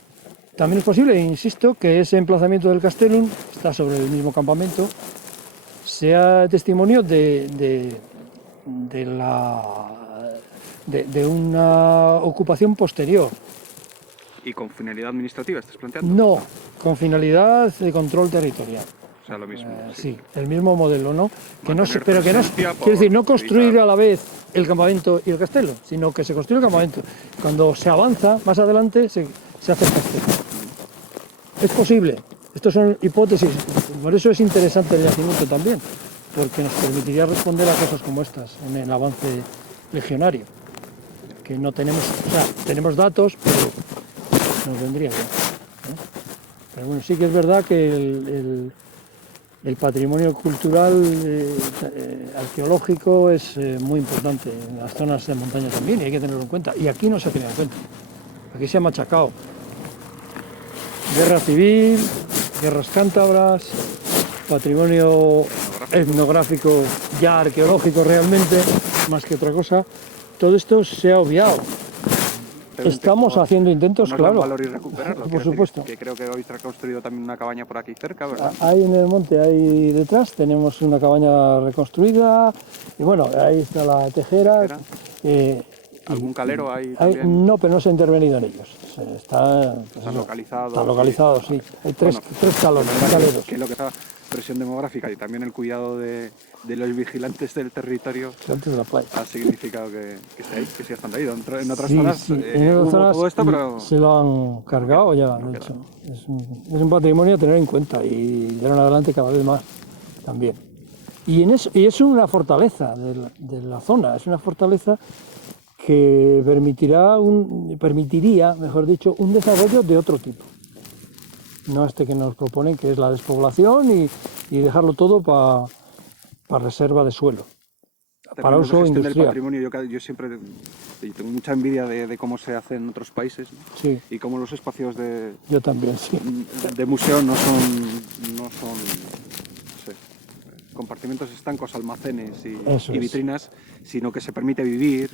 también es posible, insisto, que ese emplazamiento del Castellum está sobre el mismo campamento, sea testimonio de de una ocupación posterior. ¿Y con finalidad administrativa estás planteando? No, con finalidad de control territorial. O sea, lo mismo. Sí, el mismo modelo, ¿no? Que no Mantener pero que no, presencia quiero decir, no por construir evitar. a la vez el campamento y el castelo, sino que se construye el campamento. Cuando se avanza más adelante se hace el castelo. Es posible. Estas son hipótesis. Por eso es interesante el yacimiento también, porque nos permitiría responder a cosas como estas en el avance legionario. Que no tenemos, o sea, tenemos datos, pero nos vendría bien, ¿no? Pero bueno, sí que es verdad que el patrimonio cultural arqueológico es muy importante en las zonas de montaña también y hay que tenerlo en cuenta. Y aquí no se ha tenido en cuenta. Aquí se ha machacado. Guerra civil, guerras cántabras, patrimonio etnográfico ya arqueológico realmente, más que otra cosa. Todo esto se ha obviado. Estamos haciendo intentos, claro. valor y recuperarlo. Por supuesto. Que creo que hoy se ha construido también una cabaña por aquí cerca, ¿verdad? Ahí en el monte, ahí detrás, tenemos una cabaña reconstruida y bueno, ahí está la tejera. ¿Algún calero hay también? No, pero no se ha intervenido en ellos. Están localizados. Está localizado, sí. Hay tres caleros. Que es lo que está presión demográfica y también el cuidado de los vigilantes del territorio Antes de la playa. ha significado que esté ahí, que siga estando ahí. En otras Sí, zonas sí. En otras hubo zonas todo esto, pero se lo han cargado ya, de hecho. Es un patrimonio a tener en cuenta y de ahora en adelante cada vez más también. Y es una fortaleza de la zona, es una fortaleza que permitiría, mejor dicho, un desarrollo de otro tipo. No este que nos proponen, que es la despoblación y dejarlo todo para reserva de suelo, para uso gestión del industrial. patrimonio, yo siempre tengo mucha envidia de cómo se hace en otros países, ¿no? Sí, Y cómo los espacios yo también, sí. de museo no son no sé, compartimentos estancos, almacenes y vitrinas, sino que se permite vivir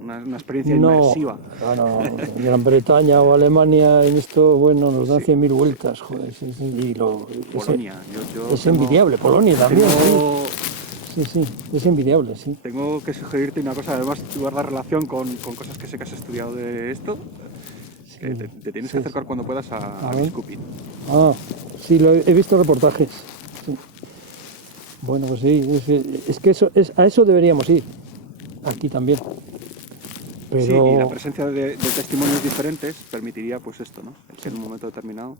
una experiencia inmersiva. No, Gran Bretaña o Alemania en esto, bueno, nos dan 100.000 vueltas, joder, sí, y Polonia, es envidiable, Polonia también, tengo, sí, es envidiable, sí. Tengo que sugerirte una cosa, además tú guardas relación con cosas que sé que has estudiado de esto, que te tienes que acercar cuando puedas a Biskupin. Sí, he visto reportajes, sí. Bueno, pues sí, es que a eso deberíamos ir, aquí también. Pero... Sí, y la presencia de testimonios diferentes permitiría pues esto, ¿no? El que en un momento determinado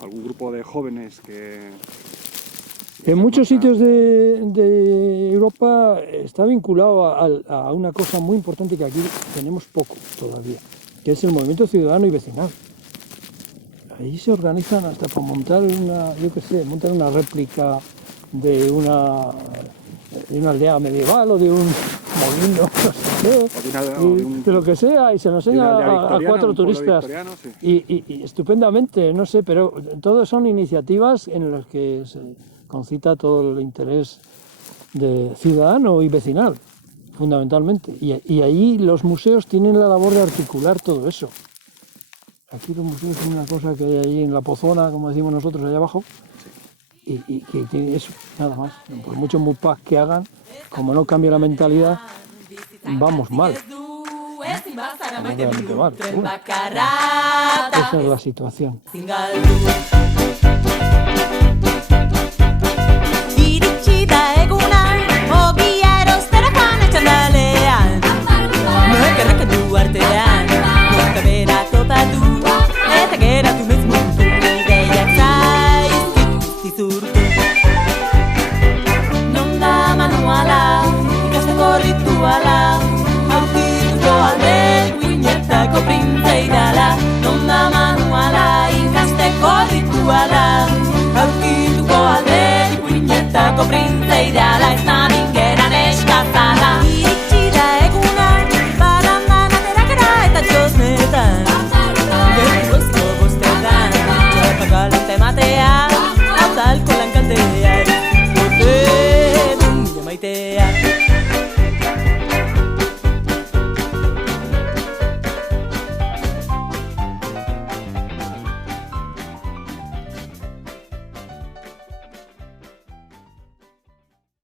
algún grupo de jóvenes que... En muchos sitios de Europa está vinculado a una cosa muy importante que aquí tenemos poco todavía, que es el movimiento ciudadano y vecinal. Ahí se organizan hasta para montar montar una réplica de una aldea medieval o de un molino, no sé, de lo que sea, y se nos enseña a 4 turistas sí. y estupendamente, no sé, pero todas son iniciativas en las que se concita todo el interés de ciudadano y vecinal, fundamentalmente, y ahí los museos tienen la labor de articular todo eso. Aquí los museos son una cosa que hay ahí en la pozona, como decimos nosotros, allá abajo, y que tiene eso, nada más. Por muchos mupas que hagan, como no cambia la mentalidad, vamos mal. Vamos realmente mal. Bueno, esa es la situación. Aurkituko alde ipuinetako printzeidala.